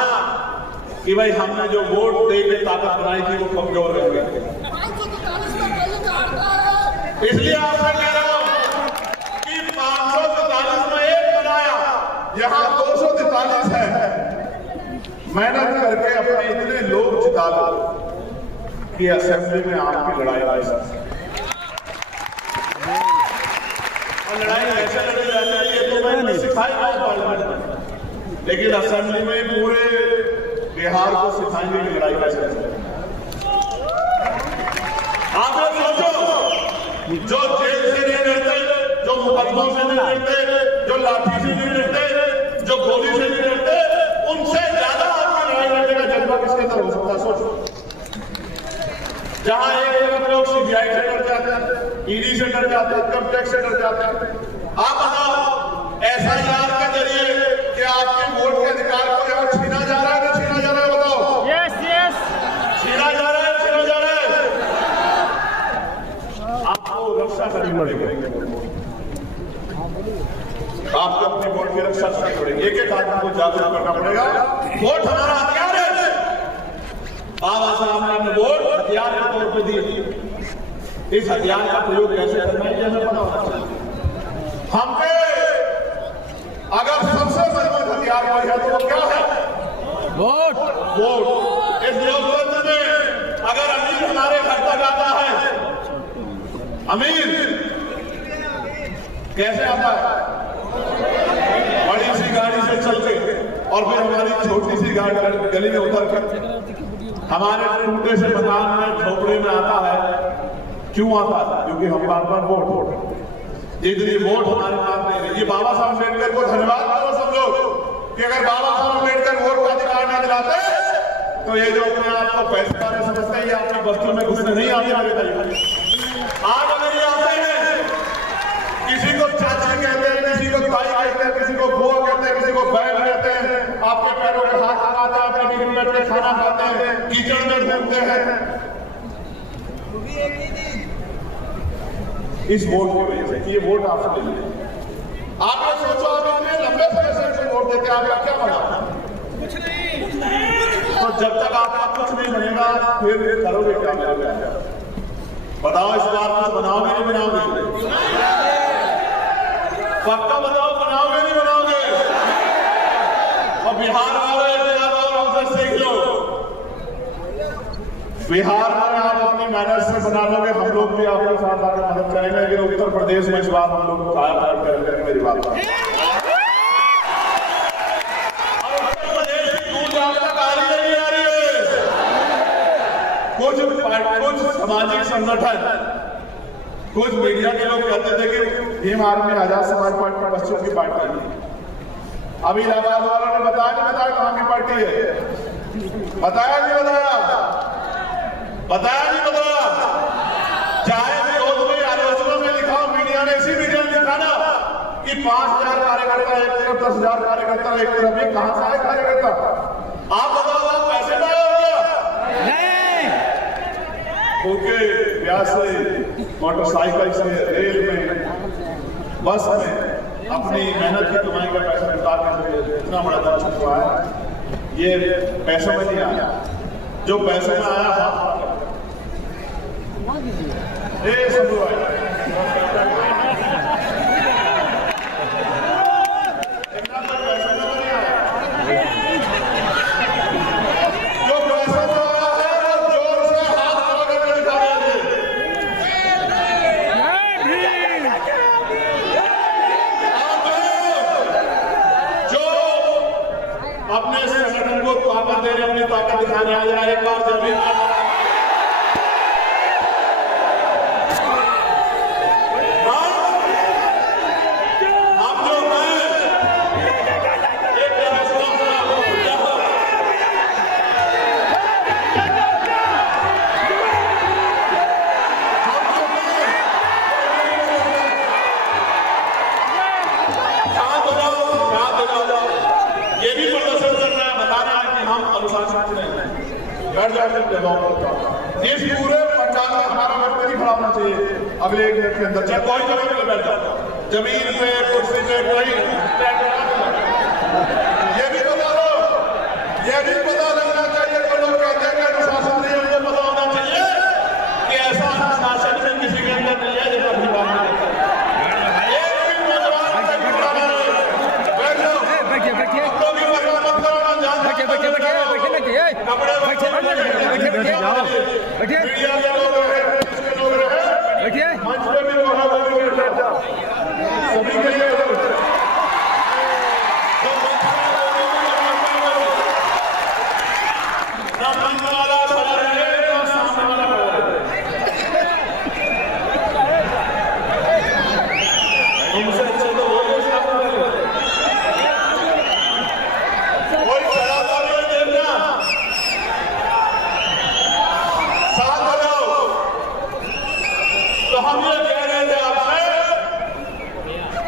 कि भाई हमने जो वोट दे के ताकत बनाई थी वो कमजोर रह गई। इसलिए आपसे कह रहा हूं कि 544 में एक बनाया, यहां 243 है। मेहनत करके अपने इतने लोग जिता लो कि असेंबली में आपकी लड़ाई लड़ सकते। और लड़ाई ऐसे लड़ी जाती है, ये तो मैंने सिखाई पार्लियामेंट में, लेकिन असेंबली में पूरे बिहार को सिखाएंगे कि लड़ाई कैसे लड़े। आप लोग सोचो, जो जेल से नहीं डरते, जो मुकदमों से नहीं डरते, जो लाठी से नहीं डरते, जो गोली से नहीं डरते, उनसे ज्यादा आपकी लड़ाई लड़ने का जज्बा किसके अंदर हो सकता है? सोचो। जहां एक जगह लोग सीबीआई से डर जाते हैं, ईडी से डर जाते हैं, इनकम टैक्स से डर जाते हैं, आप बताओ एसआईआर के जरिए कि आपके वोट के अधिकार को यहां छीना जा रहा है ना छीना जा रहा है? बताओ। यस यस, छीना जा रहा है, छीना जा रहा है। आपको रक्षा करनी पड़ेगी, आपको अपने वोट की रक्षा करनी पड़ेगी। एक एक आदमी को जागरूक करना पड़ेगा। वोट हमारा हथियार है। बाबा साहब ने अपने वोट हथियार के तौर पर दिए। इस हथियार का प्रयोग कैसे करना है, हमें पता होना चाहिए। हम पे अगर सबसे मजबूत हथियार कोई है तो वो क्या है? वोट। इस लोकतंत्र में अगर अमीर हमारे घर तक आता है अमीर कैसे आता है? बड़ी सी गाड़ी से चल के और फिर हमारी छोटी सी गाड़ी गली में उतर कर हमारे टूटे से मकान में झोपड़े में आता है। क्यों आता है? क्योंकि हम बार बार वोट ये वोट हमारे पास नहीं है। ये बाबा साहब अम्बेडकर को धन्यवाद करो सब लोग कि अगर बाबा साहब अम्बेडकर वोट का अधिकार न दिलाते तो ये जो अपने आप को पैसे वाले समझते हैं ये आपकी बस्तियों में घुसने नहीं आने वाले। आज अगर ये आते हैं, किसी को चाची कहते हैं, किसी को ताई कहते हैं, किसी को बुआ कहते हैं, किसी को बहन कहते हैं, आपके पैरों के हाथ लगाते हैं, अपने मीटिंग बैठ के खाना खाते हैं, कीचड़ में घूमते हैं, इस वोट की वजह से। ये वोट आपसे ले लिया। आपने सोचा आप इतने लंबे समय से इसे वोट देते हैं, आपका क्या बना? कुछ नहीं। तो जब तक आपका कुछ नहीं बनेगा फिर करोगे क्या? मेरे बताओ, इस बार कुछ बनाओगे नहीं बनाओगे? पक्का बताओ, बनाओगे नहीं बनाओगे? और बिहार वाले हमसे सीख लो। बिहार में आप अपनी मेहनत से बना लोगे, हम लोग भी आपके साथ आकर मदद करेंगे। लेकिन उत्तर प्रदेश में इस बार हम लोग कायम करेंगे। मेरी बात उत्तर प्रदेश की दूर तक आ रही है, नहीं आ रही है? कुछ सामाजिक संगठन, कुछ मीडिया के लोग कहते थे कि भीम आर्मी आजाद समाज पार्टी बच्चों की पार्टी है। अभी इलाहाबाद वालों ने बताया नहीं बताया कहां की पार्टी है? बताया नहीं बताया? बताया नहीं बताया? चाहे विरोध में आलोचना में लिखा, मीडिया ने इसी मीडिया में लिखा ना कि 5,000 कार्यकर्ता एक तरफ, 10,000 कार्यकर्ता एक तरफ। ये कहां से आए कार्यकर्ता? आप बताओ, आप पैसे लाए हो क्या? ओके, ब्याज से, मोटरसाइकिल से, रेल में, बस में अपनी मेहनत की कमाई का पैसा निकाल के इतना बड़ा दर्ज हुआ है। ये पैसों में नहीं आया, जो पैसे में आया अपने संगठन को ताकत देने, अपनी ताकत दिखाने आ जाए। एक बार जमीन इस पूरे पंजाब में हमारा वक्त नहीं खड़ा होना चाहिए। अगले 1 मिनट के अंदर चाहे कोई जगह पे बैठ जाओ, जमीन पे, कुर्सी पे, कोई ये भी बता दो, ये भी पता लगना चाहिए। तो लोग कहते हैं कि अनुशासन नहीं, उनको पता होना चाहिए कि ऐसा अनुशासन में किसी के अंदर नहीं है जैसा अपनी बात में कहते हैं।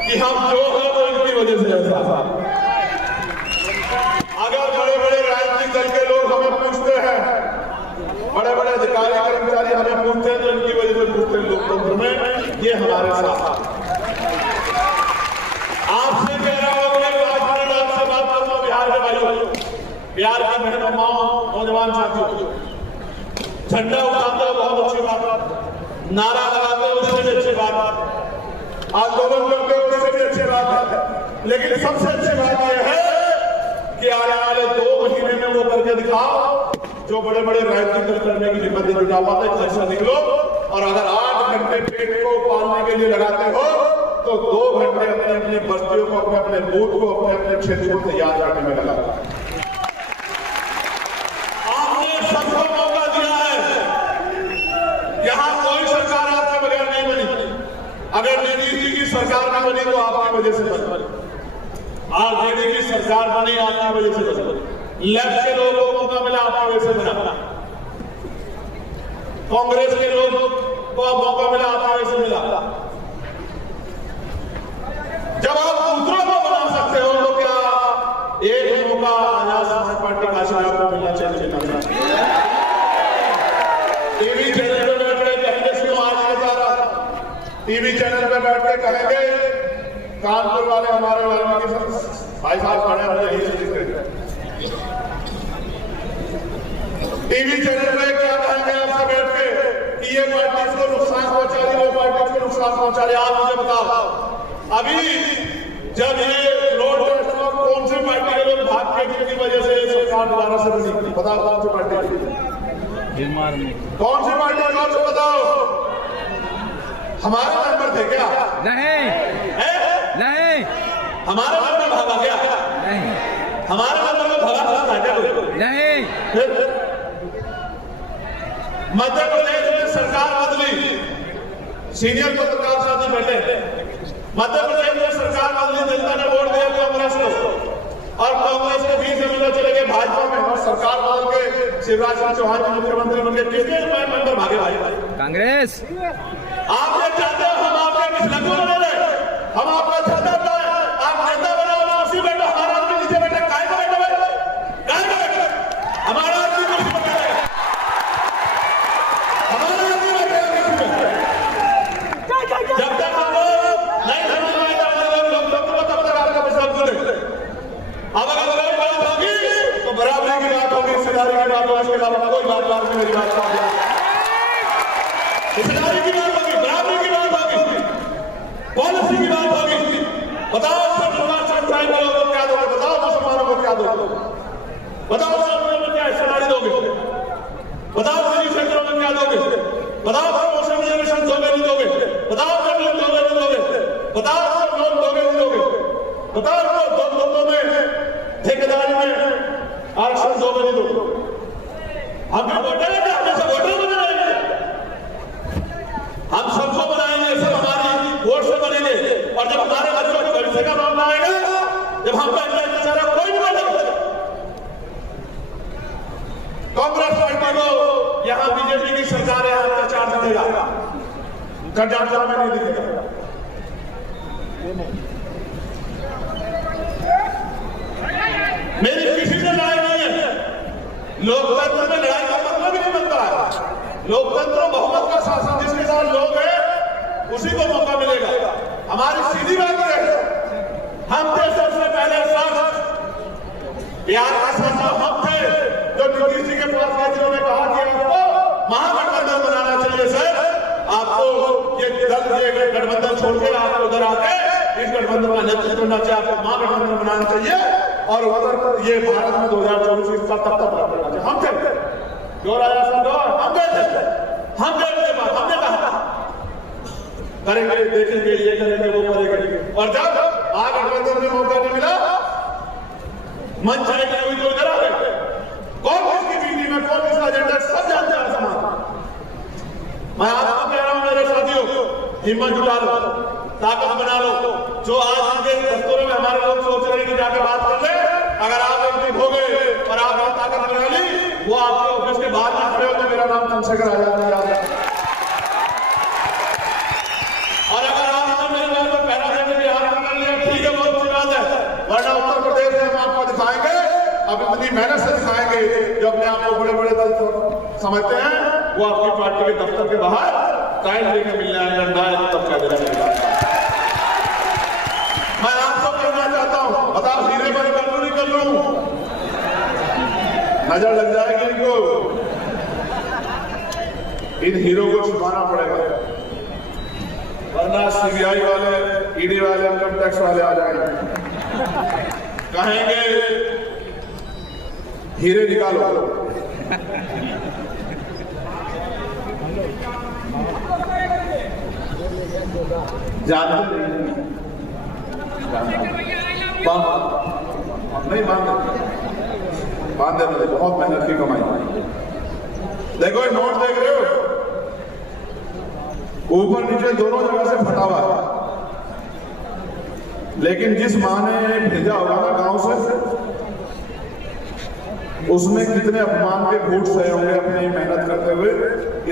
कि हम जो हैं वो इनकी वजह से ऐसा। अगर बड़े बड़े राजनीतिक दल के लोग हमें पूछते हैं, बड़े बड़े अधिकारी कर्मचारी हमें पूछते हैं, तो इनकी वजह से पूछते हैं लोकतंत्र में। ये हमारे साथ आपसे कह रहा हूं, आपसे बात करता हूं। बिहार के भाइयों, बिहार की बहनों, माओ, नौजवान साथियों, झंडा उठाते हो बहुत अच्छी बात, नारा लगाते हो उससे भी अच्छी बात, आंदोलन करते हो उससे भी अच्छी बात है। लेकिन सबसे अच्छी बात यह है कि आने वाले 2 महीने में वो करके दिखाओ जो बड़े बड़े राजनीतिक दल करने की जिम्मेदारी जुटा पाते। घर से निकलो, और अगर 8 घंटे पेट को पालने के लिए लगाते हो तो 2 घंटे अपने अपने बस्तियों को, अपने अपने बूथ को, अपने अपने क्षेत्र को तैयार करने में लगा। आपने सबको मौका दिया है। यहाँ कोई सरकार आपके बगैर नहीं बनी। अगर नीतीश जी की सरकार न बनी तो आपकी वजह से बनी। आरजेडी की सरकार बनी आपकी वजह से बनी। लेफ्ट के लोगों को मौका मिला आपकी वजह से बना। कांग्रेस के लोगों को मौका मिला आपकी वजह से मिला। जब आप दूसरों को बना सकते हो तो क्या एक मौका आजाद समाज पार्टी काशीनाथ को मिलना चाहिए? टीवी चैनल पे बैठ के कहेंगे सुनो आज के तारा, टीवी चैनल पे बैठ के कहेंगे कानपुर वाले हमारे वाल्मीकि भाई साहब खड़े हैं यही से दिख रहे। टीवी चैनल पे क्या कहेंगे आपसे बैठ के कि ये पार्टी इसको नुकसान पहुंचा रही, वो पार्टी इसको नुकसान पहुंचा रही। आप मुझे बताओ, अभी जब ये रोड टेस्ट हुआ कौन सी पार्टी के लोग भाग के जिनकी वजह से सरकार दोबारा से बनी? बताओ कौन सी पार्टी? कौन सी पार्टी? कौन से बताओ? हमारे मेंबर थे क्या? नहीं नहीं हमारे मेंबर भागा गया? नहीं हमारे मेंबर को भगा था नहीं। मध्य प्रदेश में सरकार बदली, सीनियर पत्रकार साथी बैठे। मध्य प्रदेश में सरकार बदली, जनता ने वोट दिया कांग्रेस को और कांग्रेस के 20 एमएलए चले गए भाजपा में और सरकार बदल के शिवराज सिंह चौहान जी मुख्यमंत्री बन गए। किसके मेंबर भागे? भाई कांग्रेस। आप ये चाहते हो हम आपके मिसलकू बने रहे, हम आपका झंडा बनाए, आप नेता बनाओ, उसी बैठो, हमारा आदमी नीचे बैठे, काय को बैठे? काय को बैठे? हमारा आदमी कुर्सी पर बैठे, हमारा आदमी बैठे। जब तक हम लोग नहीं समझ लोकतंत्र तब तक आपका प्रसाद बोले। अब अगर कोई बात होगी तो बराबरी की बात होगी, हिस्सेदारी की बात होगी, इसके अलावा कोई बात मेरी बात को हिस्सेदारी की बात होगी, बराबरी की बात होगी, पॉलिसी की बात होगी। बताओ सब्सक्राइब के लोगों को क्या दोगे? बताओ मुसलमानों को क्या दोगे? बताओ मुसलमानों में क्या हिस्सेदारी दोगे? बताओ निजी क्षेत्रों में क्या दोगे? बताओ प्रमोशन रिजर्वेशन दोगे नहीं दोगे? बताओ जमीन दोगे नहीं दोगे? बताओ लोन दोगे नहीं दोगे? बताओ दोनों में ठेकेदारी में आरक्षण दोगे नहीं दोगे? हम भी वोटर हैं, हमें से वोटर बने रहेंगे। हम सबको बनाएंगे, सब हमारी वोट से बनेंगे। और जब हमारे बच्चों को भविष्य का मामला आएगा, जब हम बेचारा कोई नहीं बनेगा। कांग्रेस पार्टी को यहाँ बीजेपी की सरकार है, अत्याचार दिखेगा, गठजोड़ में नहीं दिखेगा। मेरी किसी से लड़ाई नहीं है। लोकतंत्र में लड़ाई का मतलब ही नहीं बनता है। लोकतंत्र बहुमत का शासन, जिसके साथ लोग हैं उसी को मौका मिलेगा। हमारी सीधी बात है, हम थे सबसे पहले शासक, बिहार का शासक हम थे जो नीतीश जी के पास गए, जिन्होंने कहा कि आपको महागठबंधन बनाना चाहिए। सर आपको ये गठबंधन छोड़ के आपको उधर आके इस गठबंधन का नेतृत्व करना चाहिए, आपको महागठबंधन बनाना चाहिए और उधर ये भारत में 2024 का तब करना चाहिए। हम थे जो राजा साहब हम गए थे, हम गए थे, हमने कहा करेंगे, देखेंगे, ये करेंगे, वो करेंगे। और जब महागठबंधन में मौका नहीं मिला, मन चाहे हुई तो इधर आ गए। कौन किसकी मीटिंग में कौन किसका एजेंडा सब जानते हैं समाज। मैं आपको कह रहा हूं मेरे साथियों, हिम्मत जुटा लो, ताकत बना लो। जो आज उनके दफ्तरों में हमारे लोग सोच रहे हैं कि जाके बात कर ले, अगर आप एक्टिव हो गए और आपने ताकत बना ली, वो आपके ऑफिस के बाहर ना खड़े हो तो मेरा नाम चंद्रशेखर आजाद नहीं आता। और अगर आपने मेरे घर में पहला दिन बिहार में कर लिया, ठीक है, बहुत अच्छी बात है। वरना उत्तर प्रदेश में हम आपको दिखाएंगे, अब इतनी मेहनत से दिखाएंगे, जो अपने आप को बड़े बड़े दल समझते हैं, वो आपकी पार्टी के दफ्तर के बाहर टाइम लेके मिलने आएंगे, तब क्या देना। मैं आपको कहना चाहता हूं, बताओ हीरे पर कर लूं नहीं कर लूं? नजर लग जाएगी इनको, इन हीरो को छुपाना पड़ेगा, वरना सीबीआई वाले, ईडी वाले, इनकम टैक्स वाले आ जाएंगे, कहेंगे हीरे निकालो। जानते नहीं बांधे बहुत मेहनत की कमाई। देखो ये नोट देख रहे हो, ऊपर नीचे दोनों जगह से फटा हुआ है, लेकिन जिस माँ ने भेजा होगा ना गांव से, उसने कितने अपमान के घूंट सहे होंगे अपनी मेहनत करते हुए,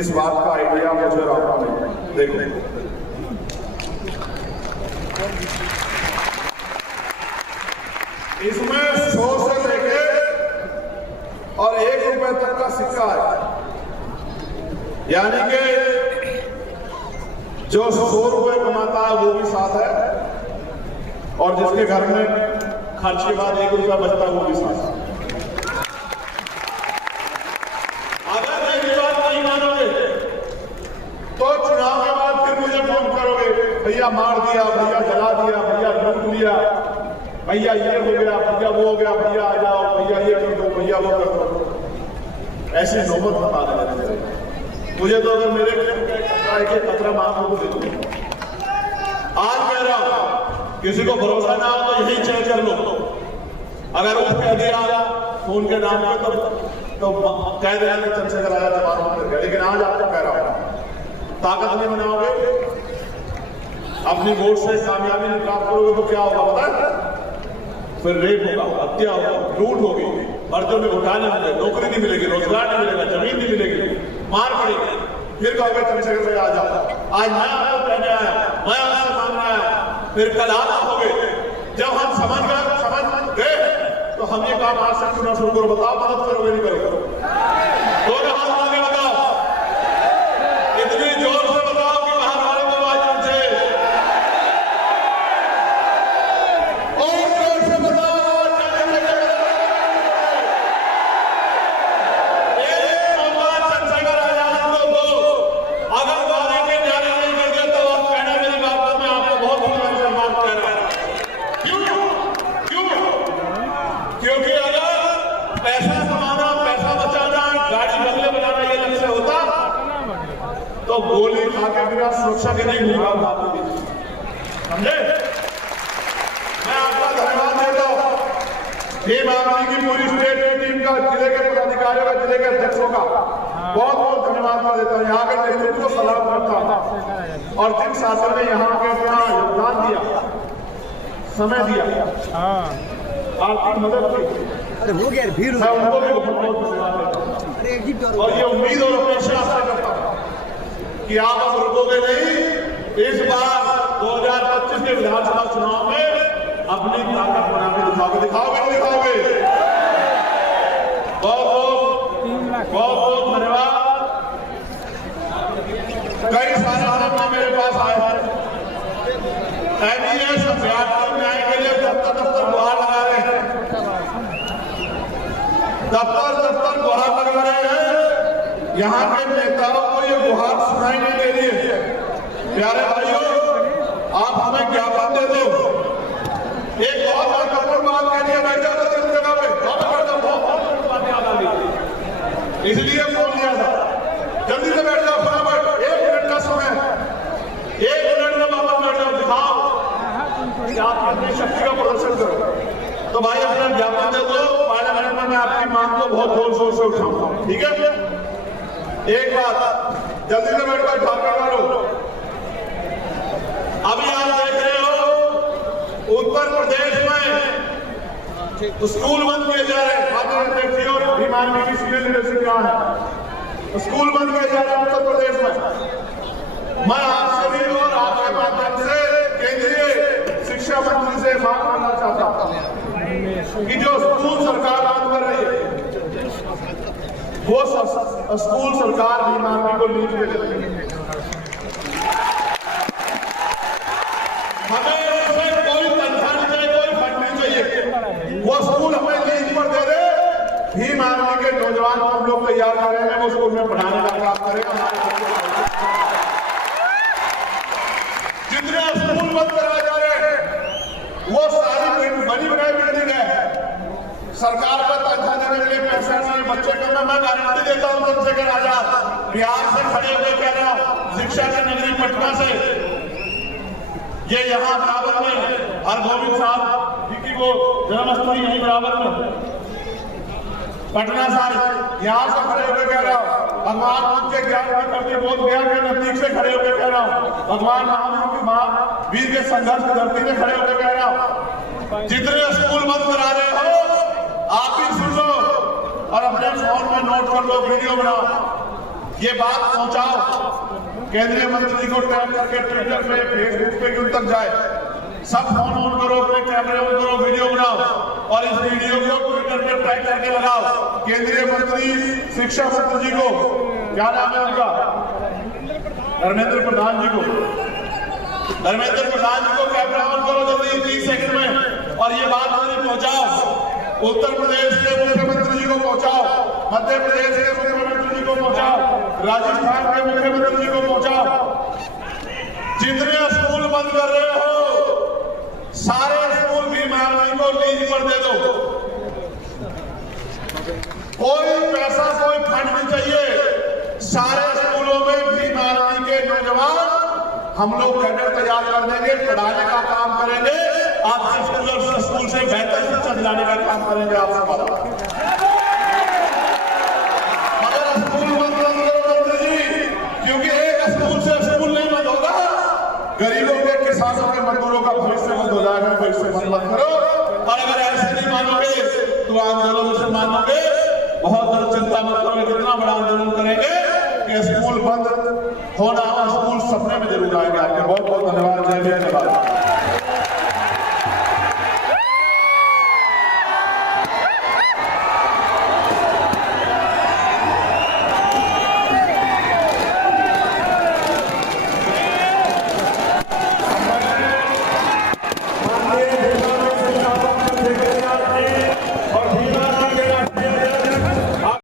इस बात का आइडिया मुझे राम ने। देखो इसमें 100 से लेके और 1 रुपए तक का सिक्का है, यानी कि जो 100 रुपए कमाता है वो भी साथ है, और जिसके घर में खर्च के बाद 1 रुपया बचता है वो भी साथ है। अगर मेरी बात नहीं मानोगे तो चुनाव के बाद फिर मुझे फोन करोगे, भैया मार दिया, भैया जला दिया, भैया लूट लिया, भैया ये हो गया, भैया वो हो गया, भैया आ जाओ, भैया ये कर दो, भैया वो कर दो। ऐसी नौबत बता देना मुझे, तो अगर मेरे के खतरा मांगो तो दे दो। आज कह रहा हूं, किसी को भरोसा ना हो तो यही चेक कर लो, अगर वो कह दिया फोन के नाम पे तो कह देना कि चंद्रशेखर आजाद जवान कर गया। लेकिन आज आपको कह रहा हूं, ताकत नहीं बनाओगे, अपनी वोट से कामयाबी नहीं प्राप्त करोगे तो क्या होगा पता है? फिर रेप होगा, हत्या होगा, लूट होगी, मर्दों में घोटाले होंगे, नौकरी नहीं मिलेगी, रोजगार नहीं मिलेगा, जमीन नहीं मिलेगी, मार पड़ेगी। फिर कहोगे चंद्रशेखर भाई आ जाओ। आज मैं आपको कहने आया, मैं आपसे मांगना आया, फिर कल आप होगे। जब हम समझ गए तो हम ये काम आज से चुना शुरू करो। बताओ मदद करोगे नहीं करोगे? दोनों हाथ आगे बताओ, इतनी जोर से बताओ कि बाहर वाले को आवाज पहुंचे, और जोर से बताओ। चंद्रशेखर आजाद को अगर वादे के न्याय नहीं कर दिया तो आप कहना मेरी बात को मैं आपको बहुत धन्यवाद से माफ कर रहा हूं। क्योंकि अगर पैसा कमाना, पैसा बचाना, गाड़ी बंगले बनाना ये लक्ष्य होता तो गोली खा के बिना सुरक्षा के नहीं घूमा, समझे? मैं आपका धन्यवाद देता हूं, भीम आर्मी की पूरी स्टेट टीम का, जिले के पदाधिकारियों का, जिले के अध्यक्षों का बहुत बहुत धन्यवाद देता हूँ। यहाँ के नेतृत्व को सलाम करता हूँ, और जिन शासन ने यहाँ के अपना योगदान दिया, समय दिया, आर्थिक मदद की, अरे हो गया भीड़, मैं उनको भी बहुत धन्यवाद देता हूं। और ये उम्मीद और अपेक्षा से करता हूं कि आप अब रुकोगे नहीं। इस बार 2025 के विधानसभा चुनाव में अपनी ताकत बना के दिखाओगे नहीं दिखाओगे? बहुत बहुत धन्यवाद। कई सारे आदमी मेरे पास आए हैं, एमईएस अभ्यर्थी न्याय के लिए दफ्तर गुहार लगा रहे हैं, दफ्तर गुहार लगा रहे हैं। यहाँ के नेताओं को ये गुहार सुनाई नहीं दे रही है। प्यारे भाइयों, आप हमें ज्ञापन दे दो। एक बहुत महत्वपूर्ण बात के लिए बैठ जाओ तो जगह पे बहुत बातें याद आ गई, इसलिए फोन किया था। जल्दी से बैठ जाओ, फटाफट 1 मिनट का समय, 1 मिनट में वापस बैठ जाओ, दिखाओ कि आप अपनी शक्ति का प्रदर्शन करो। तो भाई अपना ज्ञापन दे दो, पार्लियामेंट में मैं आपकी मांग को बहुत जोर शोर से उठाऊंगा, ठीक है? एक बात, जल्दी से बैठ कर ठाकर मारो। अभी आप देख रहे हो उत्तर प्रदेश में स्कूल बंद किए जा रहे हैं। और भीम आर्मी की सीनियर लीडरशिप कहाँ है? स्कूल बंद किए जा रहे हैं उत्तर प्रदेश में। मैं आपसे भी और आपके माध्यम से केंद्रीय शिक्षा मंत्री से मांग करना चाहता हूं कि जो स्कूल सरकार बंद कर रही है वो स्कूल सरकार भीम आर्मी को लीज पे दे रही है। हमें उसमें कोई तनख्वाह नहीं चाहिए, कोई फंड नहीं चाहिए, वो स्कूल हमें लीज पर दे दे। भीम आर्मी के नौजवान को हम लोग तैयार करेंगे, वो स्कूल में पढ़ाने का काम करेंगे। जितने स्कूल बंद कराए जा रहे हैं वो सारी बनी बनाई बिल्डिंग है, सरकार का तनख्वाह देने के लिए पैसा नहीं। बच्चे को मैं गारंटी देता हूं, चंद्रशेखर आजाद बिहार से खड़े हुए कह रहा हूं, शिक्षा की नगरी पटना से ये यहाँ बराबर में हरगोविंद साहब जी की वो जन्मस्थली यहीं बराबर में पटना साहिब, यहाँ से खड़े होकर कह रहा हूँ, भगवान बुद्ध के ज्ञान में करते बोध गया के नजदीक से खड़े होकर कह रहा हूँ, भगवान महावीर की महावीर के संघर्ष की धरती में खड़े होकर कह रहा हूँ, जितने स्कूल बंद करा रहे हो आप ही सुन लो और अपने फोन में नोट कर लो, वीडियो बनाओ, ये बात पहुंचाओ केंद्रीय मंत्री को टैग करके ट्विटर पे फेसबुक पे क्यों तक जाए, सब फोन ऑन करो, अपने कैमरे ऑन करो, वीडियो बनाओ और इस वीडियो को ट्विटर पे टैग करके लगाओ केंद्रीय मंत्री शिक्षा मंत्री जी को, क्या नाम है उनका, धर्मेंद्र प्रधान जी को, धर्मेंद्र प्रधान जी को कैमरा ऑन करो जल्दी 30 सेकंड में और ये बात मेरी पहुंचाओ, उत्तर प्रदेश के मुख्यमंत्री जी को पहुंचाओ, मध्य प्रदेश के मुख्यमंत्री जी को पहुंचाओ, राजस्थान के मुख्यमंत्री जी को पहुंचाओ, जितने स्कूल बंद कर रहे हो सारे स्कूल भीम आर्मी को लीज पर दे दो, कोई पैसा कोई फंड नहीं चाहिए, सारे स्कूलों में भीम आर्मी के नौजवान हम लोग कैडर तैयार कर देंगे, पढ़ाने का काम करेंगे, आपके स्कूल से बेहतर शिक्षा दिलाने का काम करेंगे, आपसे पता मगर स्कूल बंद करो मंत्री जी, क्योंकि एक स्कूल से स्कूल नहीं बंद होगा, गरीबों के किसानों के मजदूरों का भविष्य बंद हो जाएगा, भविष्य बंद करो और अगर ऐसे नहीं मानोगे तो आंदोलन से मानोगे, बहुत ज्यादा चिंता मत करो, कितना बड़ा आंदोलन करेंगे कि स्कूल बंद होना और स्कूल सपने में जरूर आएंगे। आपके बहुत बहुत धन्यवाद, जय हिंद।